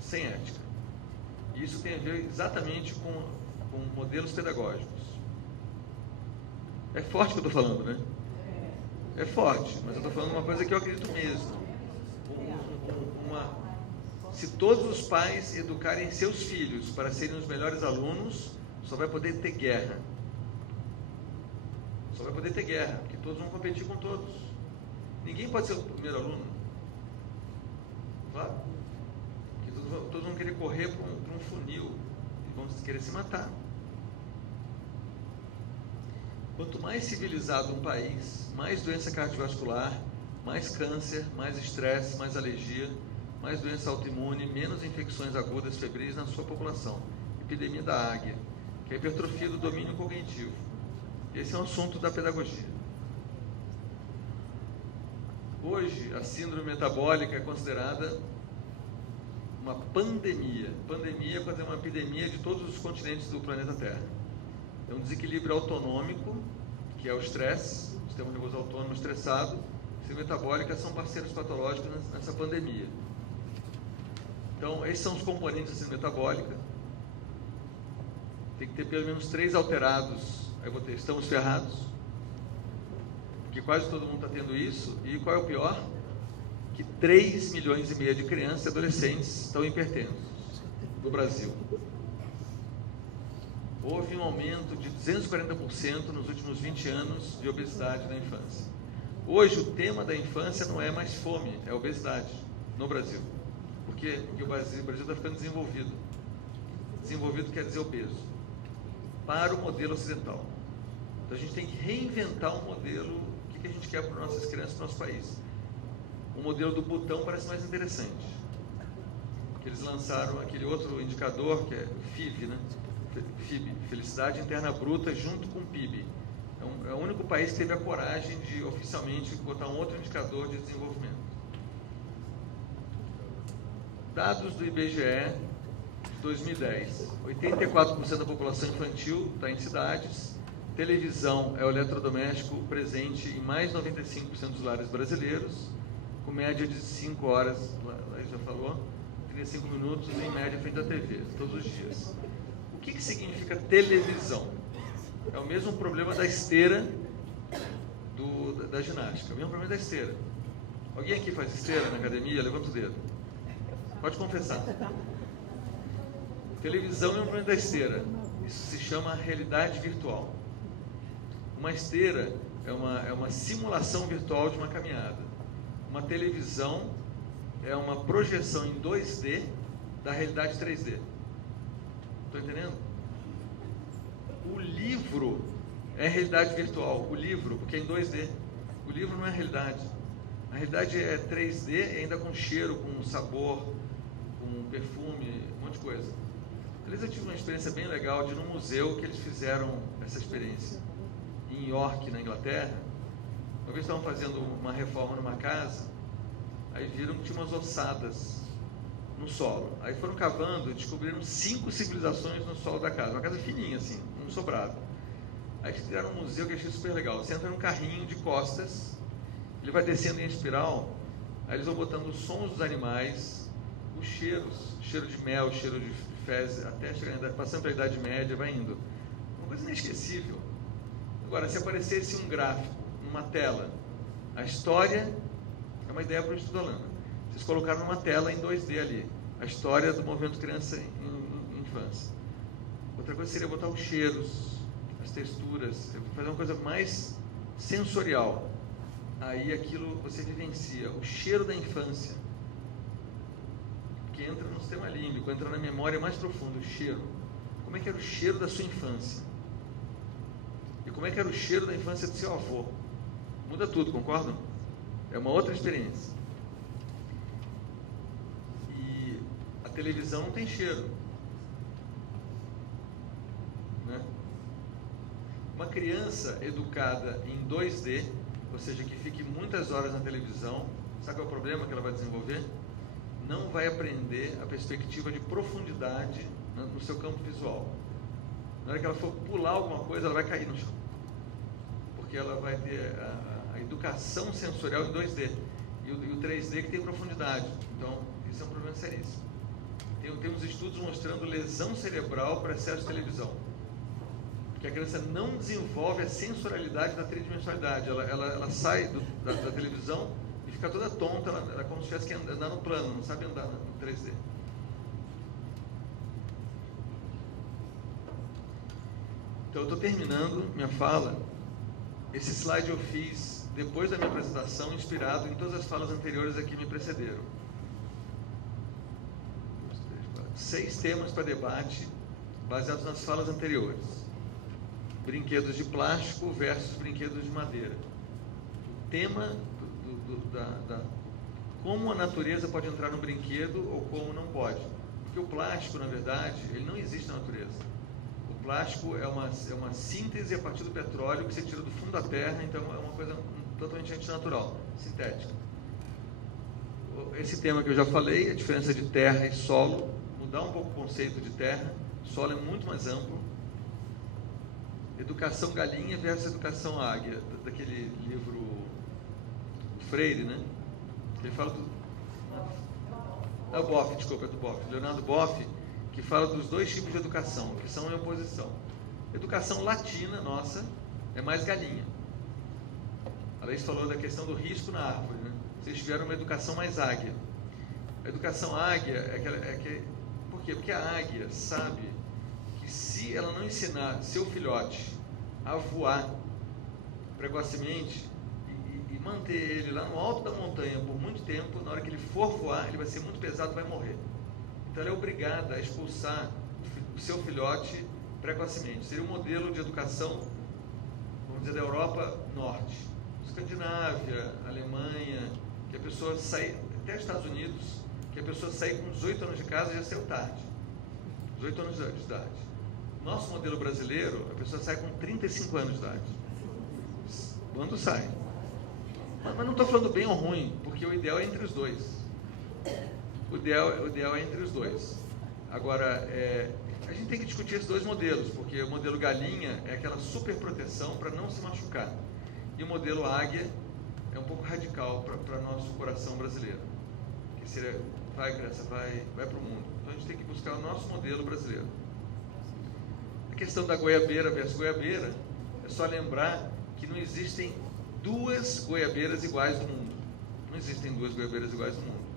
sem ética. E isso tem a ver exatamente com modelos pedagógicos. É forte o que eu estou falando, né? É forte, mas eu estou falando uma coisa que eu acredito mesmo. Se todos os pais educarem seus filhos para serem os melhores alunos, só vai poder ter guerra. Só vai poder ter guerra, porque todos vão competir com todos. Ninguém pode ser o primeiro aluno. Claro. Porque todos vão querer correr para um funil e vão querer se matar. Quanto mais civilizado um país, mais doença cardiovascular, mais câncer, mais estresse, mais alergia, mais doença autoimune, menos infecções agudas febris na sua população. Epidemia da águia, que é a hipertrofia do domínio cognitivo. Esse é um assunto da pedagogia. Hoje, a síndrome metabólica é considerada uma pandemia. Pandemia é uma epidemia de todos os continentes do planeta Terra. É um desequilíbrio autonômico, que é o estresse, o sistema nervoso autônomo estressado. A síndrome metabólica são parceiros patológicos nessa pandemia. Então, esses são os componentes da síndrome metabólica. Tem que ter pelo menos 3 alterados. Aí vou ter, estamos ferrados. Porque quase todo mundo está tendo isso. E qual é o pior? Que 3,5 milhões de crianças e adolescentes estão hipertensos no Brasil. Houve um aumento de 240% nos últimos 20 anos de obesidade na infância. Hoje, o tema da infância não é mais fome, é obesidade no Brasil. Porque o Brasil está ficando desenvolvido. Desenvolvido quer dizer obeso. Para o modelo ocidental. Então, a gente tem que reinventar um modelo. O que a gente quer para as nossas crianças, para o nosso país? O modelo do Butão parece mais interessante. Porque eles lançaram aquele outro indicador, que é o FIB, né? FIB, Felicidade Interna Bruta, junto com o PIB. É o único país que teve a coragem de oficialmente botar um outro indicador de desenvolvimento. Dados do IBGE de 2010. 84% da população infantil está em cidades. Televisão é o eletrodoméstico presente em mais de 95% dos lares brasileiros, com média de 5 horas, lá já falou, 35 minutos em média frente à TV, todos os dias. O que significa televisão? É o mesmo problema da esteira da ginástica, o mesmo problema da esteira. Alguém aqui faz esteira na academia? Levanta o dedo. Pode confessar. Televisão é um problema da esteira. Isso se chama realidade virtual. Uma esteira é uma simulação virtual de uma caminhada. Uma televisão é uma projeção em 2D da realidade 3D. Estão entendendo? O livro é realidade virtual. O livro, porque é em 2D. O livro não é realidade. A realidade é 3D, ainda com cheiro, com sabor, com perfume, um monte de coisa. Aliás, eu tive uma experiência bem legal de ir num museu que eles fizeram essa experiência. Em York, na Inglaterra. Uma vez estavam fazendo uma reforma numa casa, aí viram que tinha umas ossadas no solo. Aí foram cavando e descobriram 5 civilizações no solo da casa. Uma casa fininha, assim, um sobrado. Aí fizeram um museu que eu achei super legal. Você entra num carrinho de costas, ele vai descendo em espiral, aí eles vão botando os sons dos animais, os cheiros, cheiro de mel, cheiro de fezes, até chegar, passando pela Idade Média, vai indo. Uma coisa inesquecível. Agora, se aparecesse um gráfico numa tela, a história é uma ideia para o Instituto Holanda. Vocês colocaram numa tela em 2D ali, a história do movimento criança em infância. Outra coisa seria botar os cheiros, as texturas, fazer uma coisa mais sensorial. Aí aquilo você vivencia, o cheiro da infância, que entra no sistema límbico, entra na memória mais profunda, o cheiro. Como é que era o cheiro da sua infância? E como é que era o cheiro da infância do seu avô? Muda tudo, concordam? É uma outra experiência. E a televisão não tem cheiro. Né? Uma criança educada em 2D, ou seja, que fique muitas horas na televisão, sabe qual é o problema que ela vai desenvolver? Não vai aprender a perspectiva de profundidade no seu campo visual. Na hora que ela for pular alguma coisa, ela vai cair no chão. Porque ela vai ter a educação sensorial em 2D. e o 3D que tem profundidade. Então, isso é um problema seríssimo. Temos estudos mostrando lesão cerebral por excesso de televisão. Porque a criança não desenvolve a sensorialidade da tridimensionalidade. Ela sai da televisão e fica toda tonta, ela como se tivesse que andar no plano, não sabe andar no 3D. Então, eu estou terminando minha fala. Esse slide eu fiz depois da minha apresentação, inspirado em todas as falas anteriores aqui que me precederam. 6 temas para debate, baseados nas falas anteriores. Brinquedos de plástico versus brinquedos de madeira. O tema como a natureza pode entrar no brinquedo ou como não pode. Porque o plástico, na verdade, ele não existe na natureza. O plástico é uma síntese a partir do petróleo que você tira do fundo da terra, então é uma coisa totalmente antinatural, sintética. Esse tema que eu já falei, a diferença de terra e solo, mudar um pouco o conceito de terra, solo é muito mais amplo. Educação galinha versus educação águia, daquele livro do Freire, né? Ele fala do... Boff, desculpa, é do Boff. Leonardo Boff, que fala dos 2 tipos de educação, que são em oposição. Educação latina, nossa, é mais galinha. A Laís falou da questão do risco na árvore, né? Vocês tiveram uma educação mais águia. A educação águia por quê? Porque a águia sabe que se ela não ensinar seu filhote a voar precocemente e manter ele lá no alto da montanha por muito tempo, na hora que ele for voar, ele vai ser muito pesado e vai morrer. Então ela é obrigada a expulsar o seu filhote precocemente. Seria um modelo de educação, vamos dizer, da Europa Norte. Escandinávia, Alemanha, que a pessoa sai, até Estados Unidos, que a pessoa sai com 18 anos de casa e já saiu tarde. 18 anos de idade. Nosso modelo brasileiro, a pessoa sai com 35 anos de idade. Quando sai. Mas não estou falando bem ou ruim, porque o ideal é entre os dois. O ideal é entre os dois. Agora, a gente tem que discutir esses 2 modelos, porque o modelo galinha é aquela super proteção para não se machucar. E o modelo águia é um pouco radical para nosso coração brasileiro. Que seria, vai criança, vai para o mundo. Então a gente tem que buscar o nosso modelo brasileiro. A questão da goiabeira versus goiabeira, é só lembrar que não existem 2 goiabeiras iguais no mundo. Não existem 2 goiabeiras iguais no mundo.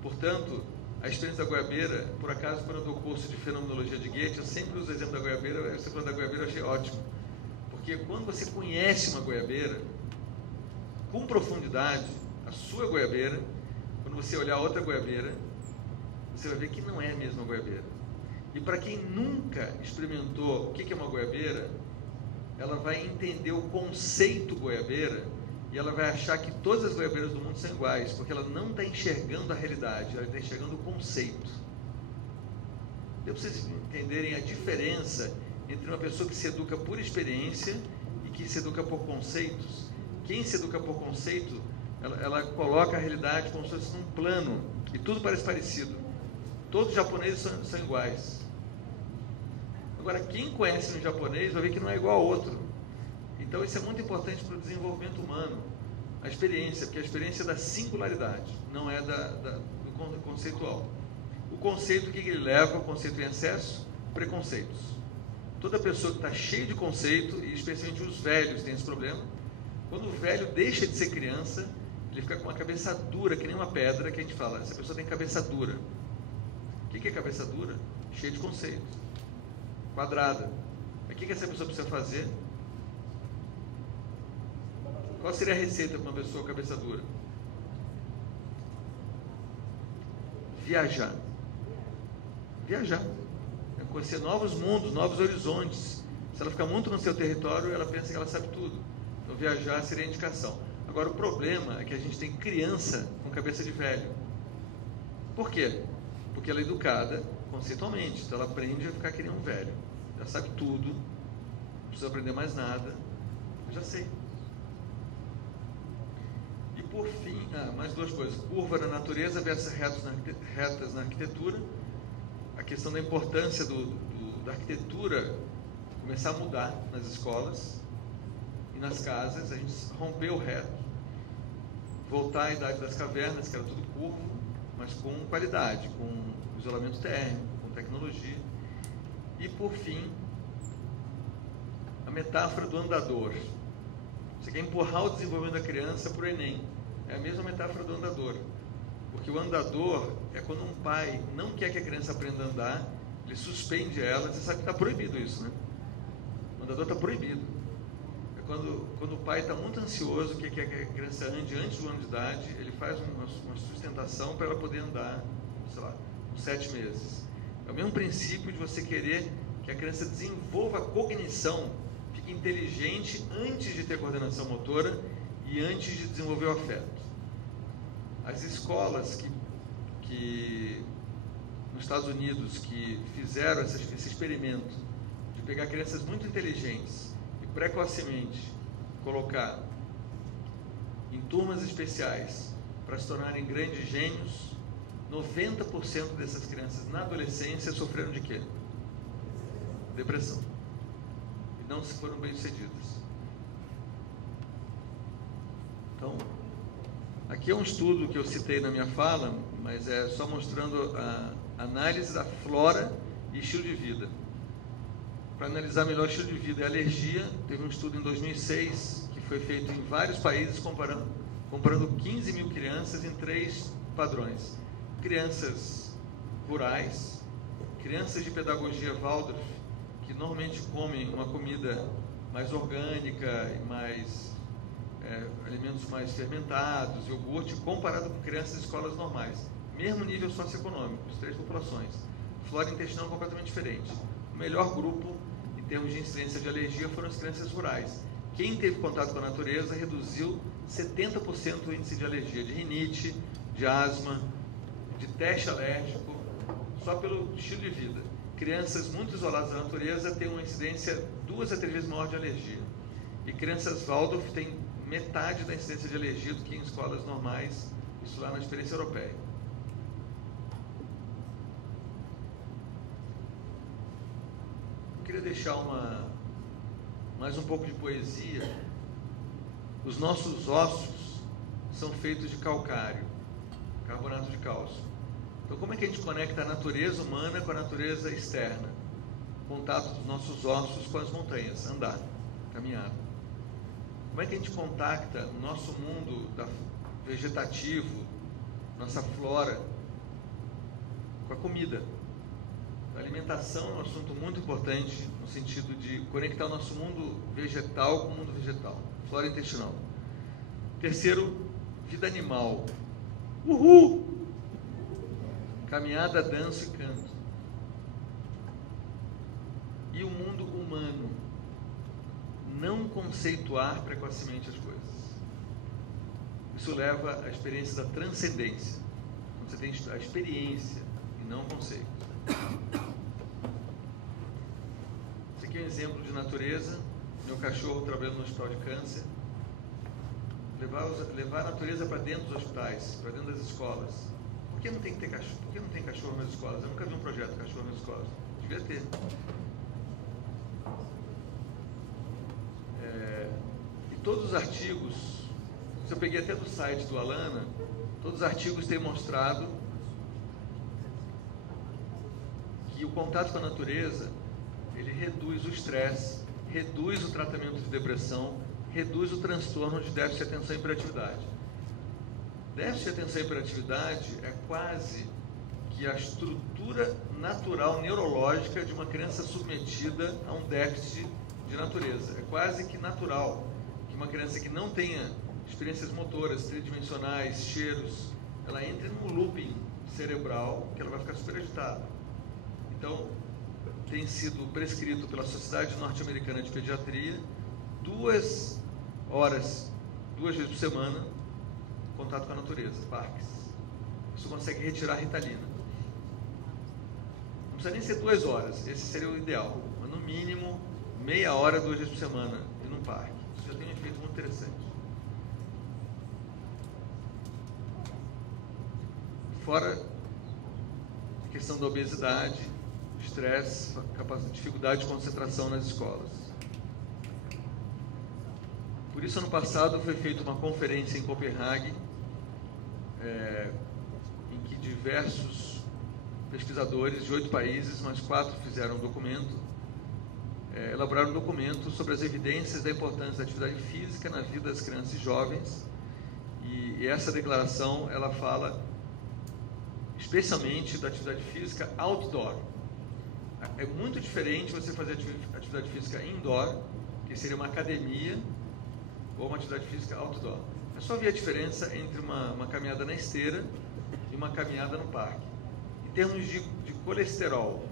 Portanto, a experiência da goiabeira, por acaso, quando eu dou curso de fenomenologia de Goethe, eu sempre uso o exemplo da goiabeira. Você falou da goiabeira, eu achei ótimo. Porque quando você conhece uma goiabeira, com profundidade, a sua goiabeira, quando você olhar outra goiabeira, você vai ver que não é a mesma goiabeira. E para quem nunca experimentou o que é uma goiabeira, ela vai entender o conceito goiabeira e ela vai achar que todas as goiabeiras do mundo são iguais, porque ela não está enxergando a realidade, ela está enxergando o conceito. Deu para vocês entenderem a diferença entre uma pessoa que se educa por experiência e que se educa por conceitos. Quem se educa por conceito, ela coloca a realidade como se fosse num plano, e tudo parece parecido. Todos os japoneses são iguais. Agora, quem conhece um japonês vai ver que não é igual ao outro. Então, isso é muito importante para o desenvolvimento humano, a experiência, porque a experiência é da singularidade, não é do conceitual. O conceito, o que ele leva? O conceito em excesso? Preconceitos. Toda pessoa que está cheia de conceito, e especialmente os velhos têm esse problema, quando o velho deixa de ser criança, ele fica com uma cabeça dura, que nem uma pedra, que a gente fala, essa pessoa tem cabeça dura. O que é cabeça dura? Cheia de conceitos. Quadrada. Mas o que essa pessoa precisa fazer? Qual seria a receita para uma pessoa cabeça dura? Viajar. Viajar. É conhecer novos mundos, novos horizontes. Se ela ficar muito no seu território, ela pensa que ela sabe tudo. Então viajar seria a indicação. Agora o problema é que a gente tem criança com cabeça de velho. Por quê? Porque ela é educada conceitualmente. Então ela aprende a ficar que nem um velho. Já sabe tudo. Não precisa aprender mais nada. Eu já sei. E por fim, mais 2 coisas. Curva na natureza versus retas na arquitetura. A questão da importância da arquitetura começar a mudar nas escolas e nas casas. A gente rompeu o reto. voltar à idade das cavernas, que era tudo curvo, mas com qualidade, com isolamento térmico, com tecnologia. E, por fim, a metáfora do andador. Você quer empurrar o desenvolvimento da criança para o Enem. É a mesma metáfora do andador. Porque o andador é quando um pai não quer que a criança aprenda a andar, ele suspende ela. Você sabe que está proibido isso, né? O andador está proibido. É quando o pai está muito ansioso, que quer que a criança ande antes do ano de idade, ele faz uma sustentação para ela poder andar, sei lá, uns 7 meses. É o mesmo princípio de você querer que a criança desenvolva a cognição, fique inteligente antes de ter coordenação motora e antes de desenvolver o afeto. As escolas que nos Estados Unidos que fizeram esse experimento de pegar crianças muito inteligentes e precocemente colocar em turmas especiais para se tornarem grandes gênios, 90% dessas crianças na adolescência sofreram de quê? Depressão. E não se foram bem-sucedidas. Então, aqui é um estudo que eu citei na minha fala, mas é só mostrando a análise da flora e estilo de vida. Para analisar melhor o estilo de vida e alergia, teve um estudo em 2006, que foi feito em vários países, comparando 15 mil crianças em 3 padrões. Crianças rurais, crianças de pedagogia Waldorf, que normalmente comem uma comida mais orgânica e mais alimentos mais fermentados, iogurte, comparado com crianças de escolas normais. Mesmo nível socioeconômico, as 3 populações. Flora intestinal completamente diferente. O melhor grupo, em termos de incidência de alergia, foram as crianças rurais. Quem teve contato com a natureza reduziu 70% o índice de alergia, de rinite, de asma, de teste alérgico, só pelo estilo de vida. Crianças muito isoladas da natureza têm uma incidência 2 a 3 vezes maior de alergia. E crianças Waldorf têm metade da incidência de alergia do que em escolas normais, isso lá na experiência europeia. Eu queria deixar mais um pouco de poesia. Os nossos ossos são feitos de calcário, carbonato de cálcio. Então, como é que a gente conecta a natureza humana com a natureza externa? Contato dos nossos ossos com as montanhas, andar, caminhar. Como é que a gente contacta o nosso mundo vegetativo, nossa flora, com a comida? A alimentação é um assunto muito importante no sentido de conectar o nosso mundo vegetal com o mundo vegetal, flora intestinal. Terceiro, vida animal. Uhul! Caminhada, dança e canto. E o mundo humano. Não conceituar precocemente as coisas. Isso leva à experiência da transcendência. Quando você tem a experiência e não o conceito. Esse aqui é um exemplo de natureza. Meu cachorro trabalhando no hospital de câncer. Levar a natureza para dentro dos hospitais, para dentro das escolas. Por que não tem que ter cachorro? Por que não tem cachorro nas escolas? Eu nunca vi um projeto de cachorro nas escolas. Devia ter. E todos os artigos, se eu peguei até do site do Alana, todos os artigos têm mostrado que o contato com a natureza, ele reduz o estresse, reduz o tratamento de depressão, reduz o transtorno de déficit de atenção e hiperatividade. Déficit de atenção e hiperatividade é quase que a estrutura natural neurológica de uma criança submetida a um déficit de natureza. É quase que natural que uma criança que não tenha experiências motoras, tridimensionais, cheiros, ela entre num looping cerebral que ela vai ficar super agitada. Então, tem sido prescrito pela Sociedade Norte-Americana de Pediatria 2 horas, 2 vezes por semana, contato com a natureza, parques. Isso consegue retirar a Ritalina. Não precisa nem ser 2 horas, esse seria o ideal, mas no mínimo meia hora, 2 vezes por semana, ir num parque. Isso já tem um efeito muito interessante. Fora a questão da obesidade, estresse, dificuldade de concentração nas escolas. Por isso, ano passado foi feita uma conferência em Copenhague, em que diversos pesquisadores de 8 países, mais 4 fizeram um documento, elaboraram um documento sobre as evidências da importância da atividade física na vida das crianças e jovens, e essa declaração, ela fala especialmente da atividade física outdoor. É muito diferente você fazer atividade física indoor, que seria uma academia, ou uma atividade física outdoor. É só ver a diferença entre uma caminhada na esteira e uma caminhada no parque. Em termos de colesterol,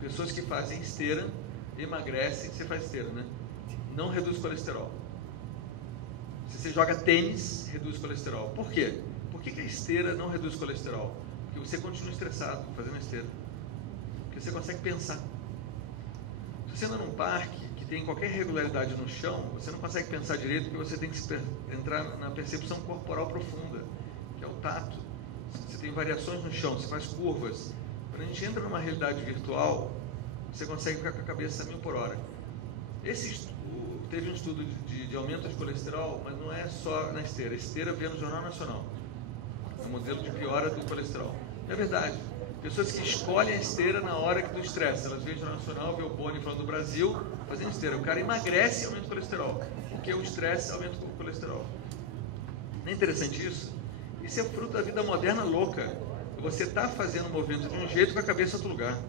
pessoas que fazem esteira emagrecem. Você faz esteira, né? Não reduz colesterol. Se você joga tênis, reduz colesterol. Por quê? Por que a esteira não reduz colesterol? Porque você continua estressado fazendo a esteira. Porque você consegue pensar. Se você anda num parque que tem qualquer irregularidade no chão, você não consegue pensar direito, porque você tem que entrar na percepção corporal profunda, que é o tato. Você tem variações no chão, você faz curvas. Quando a gente entra numa realidade virtual, você consegue ficar com a cabeça a 1000 por hora. Teve um estudo de aumento de colesterol, mas não é só na esteira. A esteira veio no Jornal Nacional. É um modelo de piora do colesterol. É verdade. Pessoas que escolhem a esteira na hora do estresse. Elas veem o Jornal Nacional, vê o Boni falando do Brasil, fazendo esteira. O cara emagrece e aumenta o colesterol, porque o estresse aumenta o colesterol. Não é interessante isso? Isso é fruto da vida moderna louca. Você está fazendo o movimento de um jeito com a cabeça em outro lugar.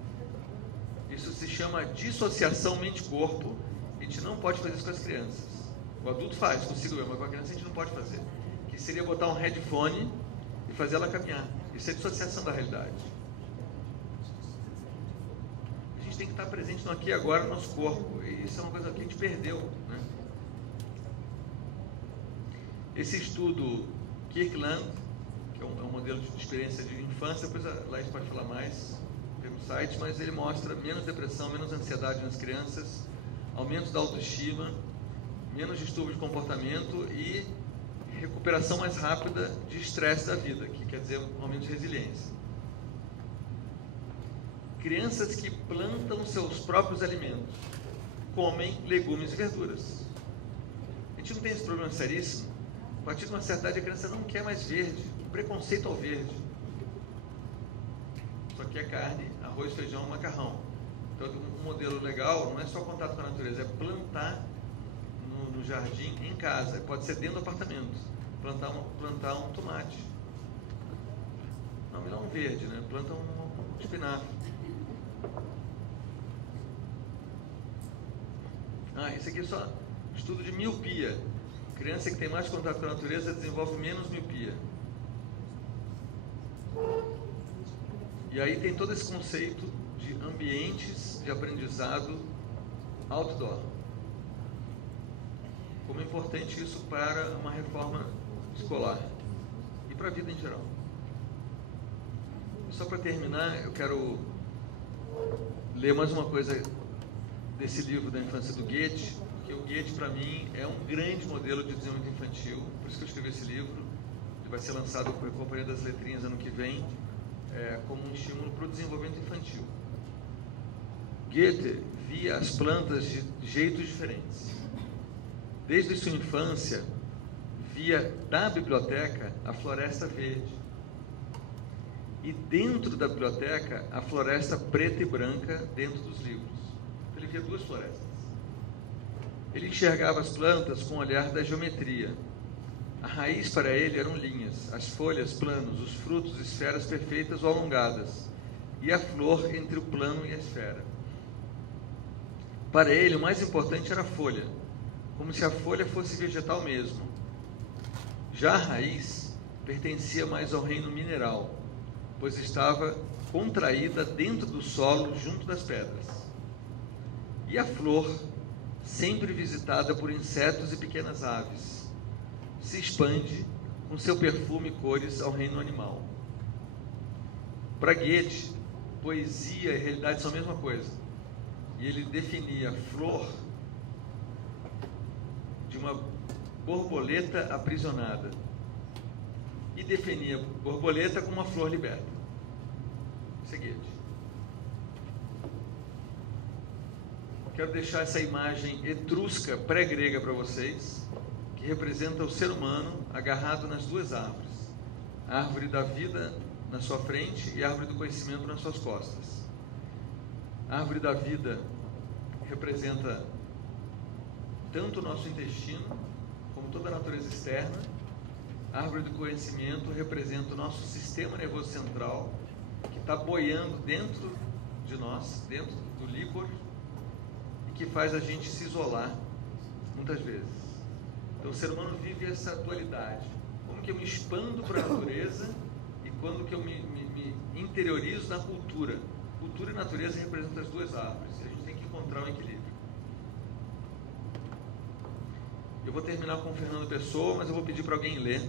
Isso se chama dissociação mente-corpo. A gente não pode fazer isso com as crianças. O adulto faz, consigo eu, mas com a criança a gente não pode fazer. Que seria botar um headphone e fazer ela caminhar. Isso é dissociação da realidade. A gente tem que estar presente no aqui e agora, no nosso corpo. E isso é uma coisa que a gente perdeu, né? Esse estudo Kirkland, que é um modelo de experiência de infância, depois a Laís pode falar mais pelo site, mas ele mostra menos depressão, menos ansiedade nas crianças, aumento da autoestima, menos distúrbio de comportamento e recuperação mais rápida de estresse da vida, que quer dizer um aumento de resiliência. Crianças que plantam seus próprios alimentos, comem legumes e verduras. A gente não tem esse problema seríssimo. A partir de uma certa idade a criança não quer mais verde, preconceito ao verde. Só quer carne, arroz, feijão, macarrão. Então, um modelo legal não é só contato com a natureza, é plantar no jardim, em casa. Pode ser dentro do apartamento. Plantar um tomate. Não, melhor um verde, né? Planta um espinafre. Esse aqui é só estudo de miopia. Criança que tem mais contato com a natureza desenvolve menos miopia. E aí tem todo esse conceito de ambientes de aprendizado outdoor. Como é importante isso para uma reforma escolar e para a vida em geral. Só para terminar, eu quero ler mais uma coisa desse livro da infância do Goethe, porque o Goethe, para mim, é um grande modelo de desenvolvimento infantil, por isso que eu escrevi esse livro. Ele vai ser lançado por Companhia das Letrinhas ano que vem, como um estímulo para o desenvolvimento infantil. Goethe via as plantas de jeitos diferentes. Desde sua infância, via da biblioteca a floresta verde. E dentro da biblioteca, a floresta preta e branca dentro dos livros. Ele via duas florestas. Ele enxergava as plantas com o olhar da geometria. A raiz para ele eram linhas, as folhas planos, os frutos esferas perfeitas ou alongadas, e a flor entre o plano e a esfera. Para ele, o mais importante era a folha, como se a folha fosse vegetal mesmo. Já a raiz pertencia mais ao reino mineral, pois estava contraída dentro do solo junto das pedras. E a flor, sempre visitada por insetos e pequenas aves, se expande com seu perfume e cores ao reino animal. Para Goethe, poesia e realidade são a mesma coisa. E ele definia flor de uma borboleta aprisionada. E definia borboleta como uma flor liberta. Isso é Goethe. Quero deixar essa imagem etrusca pré-grega para vocês, que representa o ser humano agarrado nas duas árvores. A árvore da vida na sua frente e a árvore do conhecimento nas suas costas. A árvore da vida representa tanto o nosso intestino, como toda a natureza externa. A árvore do conhecimento representa o nosso sistema nervoso central, que está boiando dentro de nós, dentro do líquor, e que faz a gente se isolar, muitas vezes. Então o ser humano vive essa dualidade. Como que eu me expando para a natureza e quando que eu me interiorizo na cultura. Cultura e natureza representam as duas árvores, e a gente tem que encontrar um equilíbrio. Eu vou terminar com o Fernando Pessoa, mas eu vou pedir para alguém ler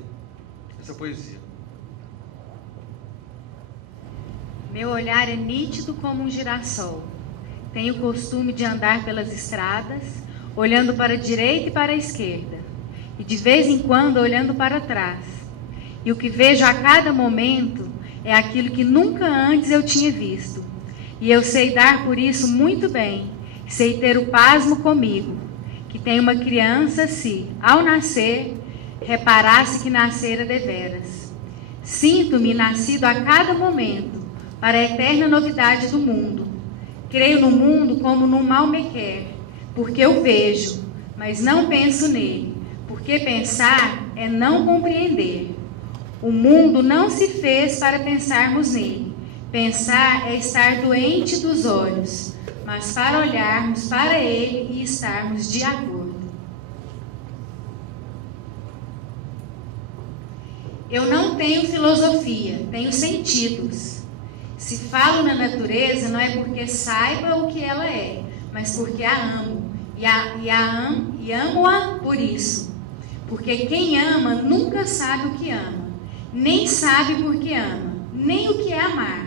essa poesia. Meu olhar é nítido como um girassol. Tenho o costume de andar pelas estradas, olhando para a direita e para a esquerda, e de vez em quando olhando para trás. E o que vejo a cada momento é aquilo que nunca antes eu tinha visto. E eu sei dar por isso muito bem, sei ter o pasmo comigo, que tem uma criança se, ao nascer, reparasse que nascera deveras. Sinto-me nascido a cada momento, para a eterna novidade do mundo. Creio no mundo como num mal me quer, porque eu vejo, mas não penso nele, porque pensar é não compreender. O mundo não se fez para pensarmos nele. Pensar é estar doente dos olhos, mas para olharmos para ele e estarmos de acordo. Eu não tenho filosofia, tenho sentidos. Se falo na natureza, não é porque saiba o que ela é, mas porque a amo. E amo-a por isso. Porque quem ama nunca sabe o que ama, nem sabe por que ama, nem o que é amar.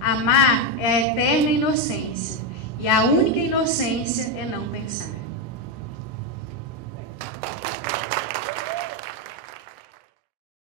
Amar é a eterna inocência, e a única inocência é não pensar.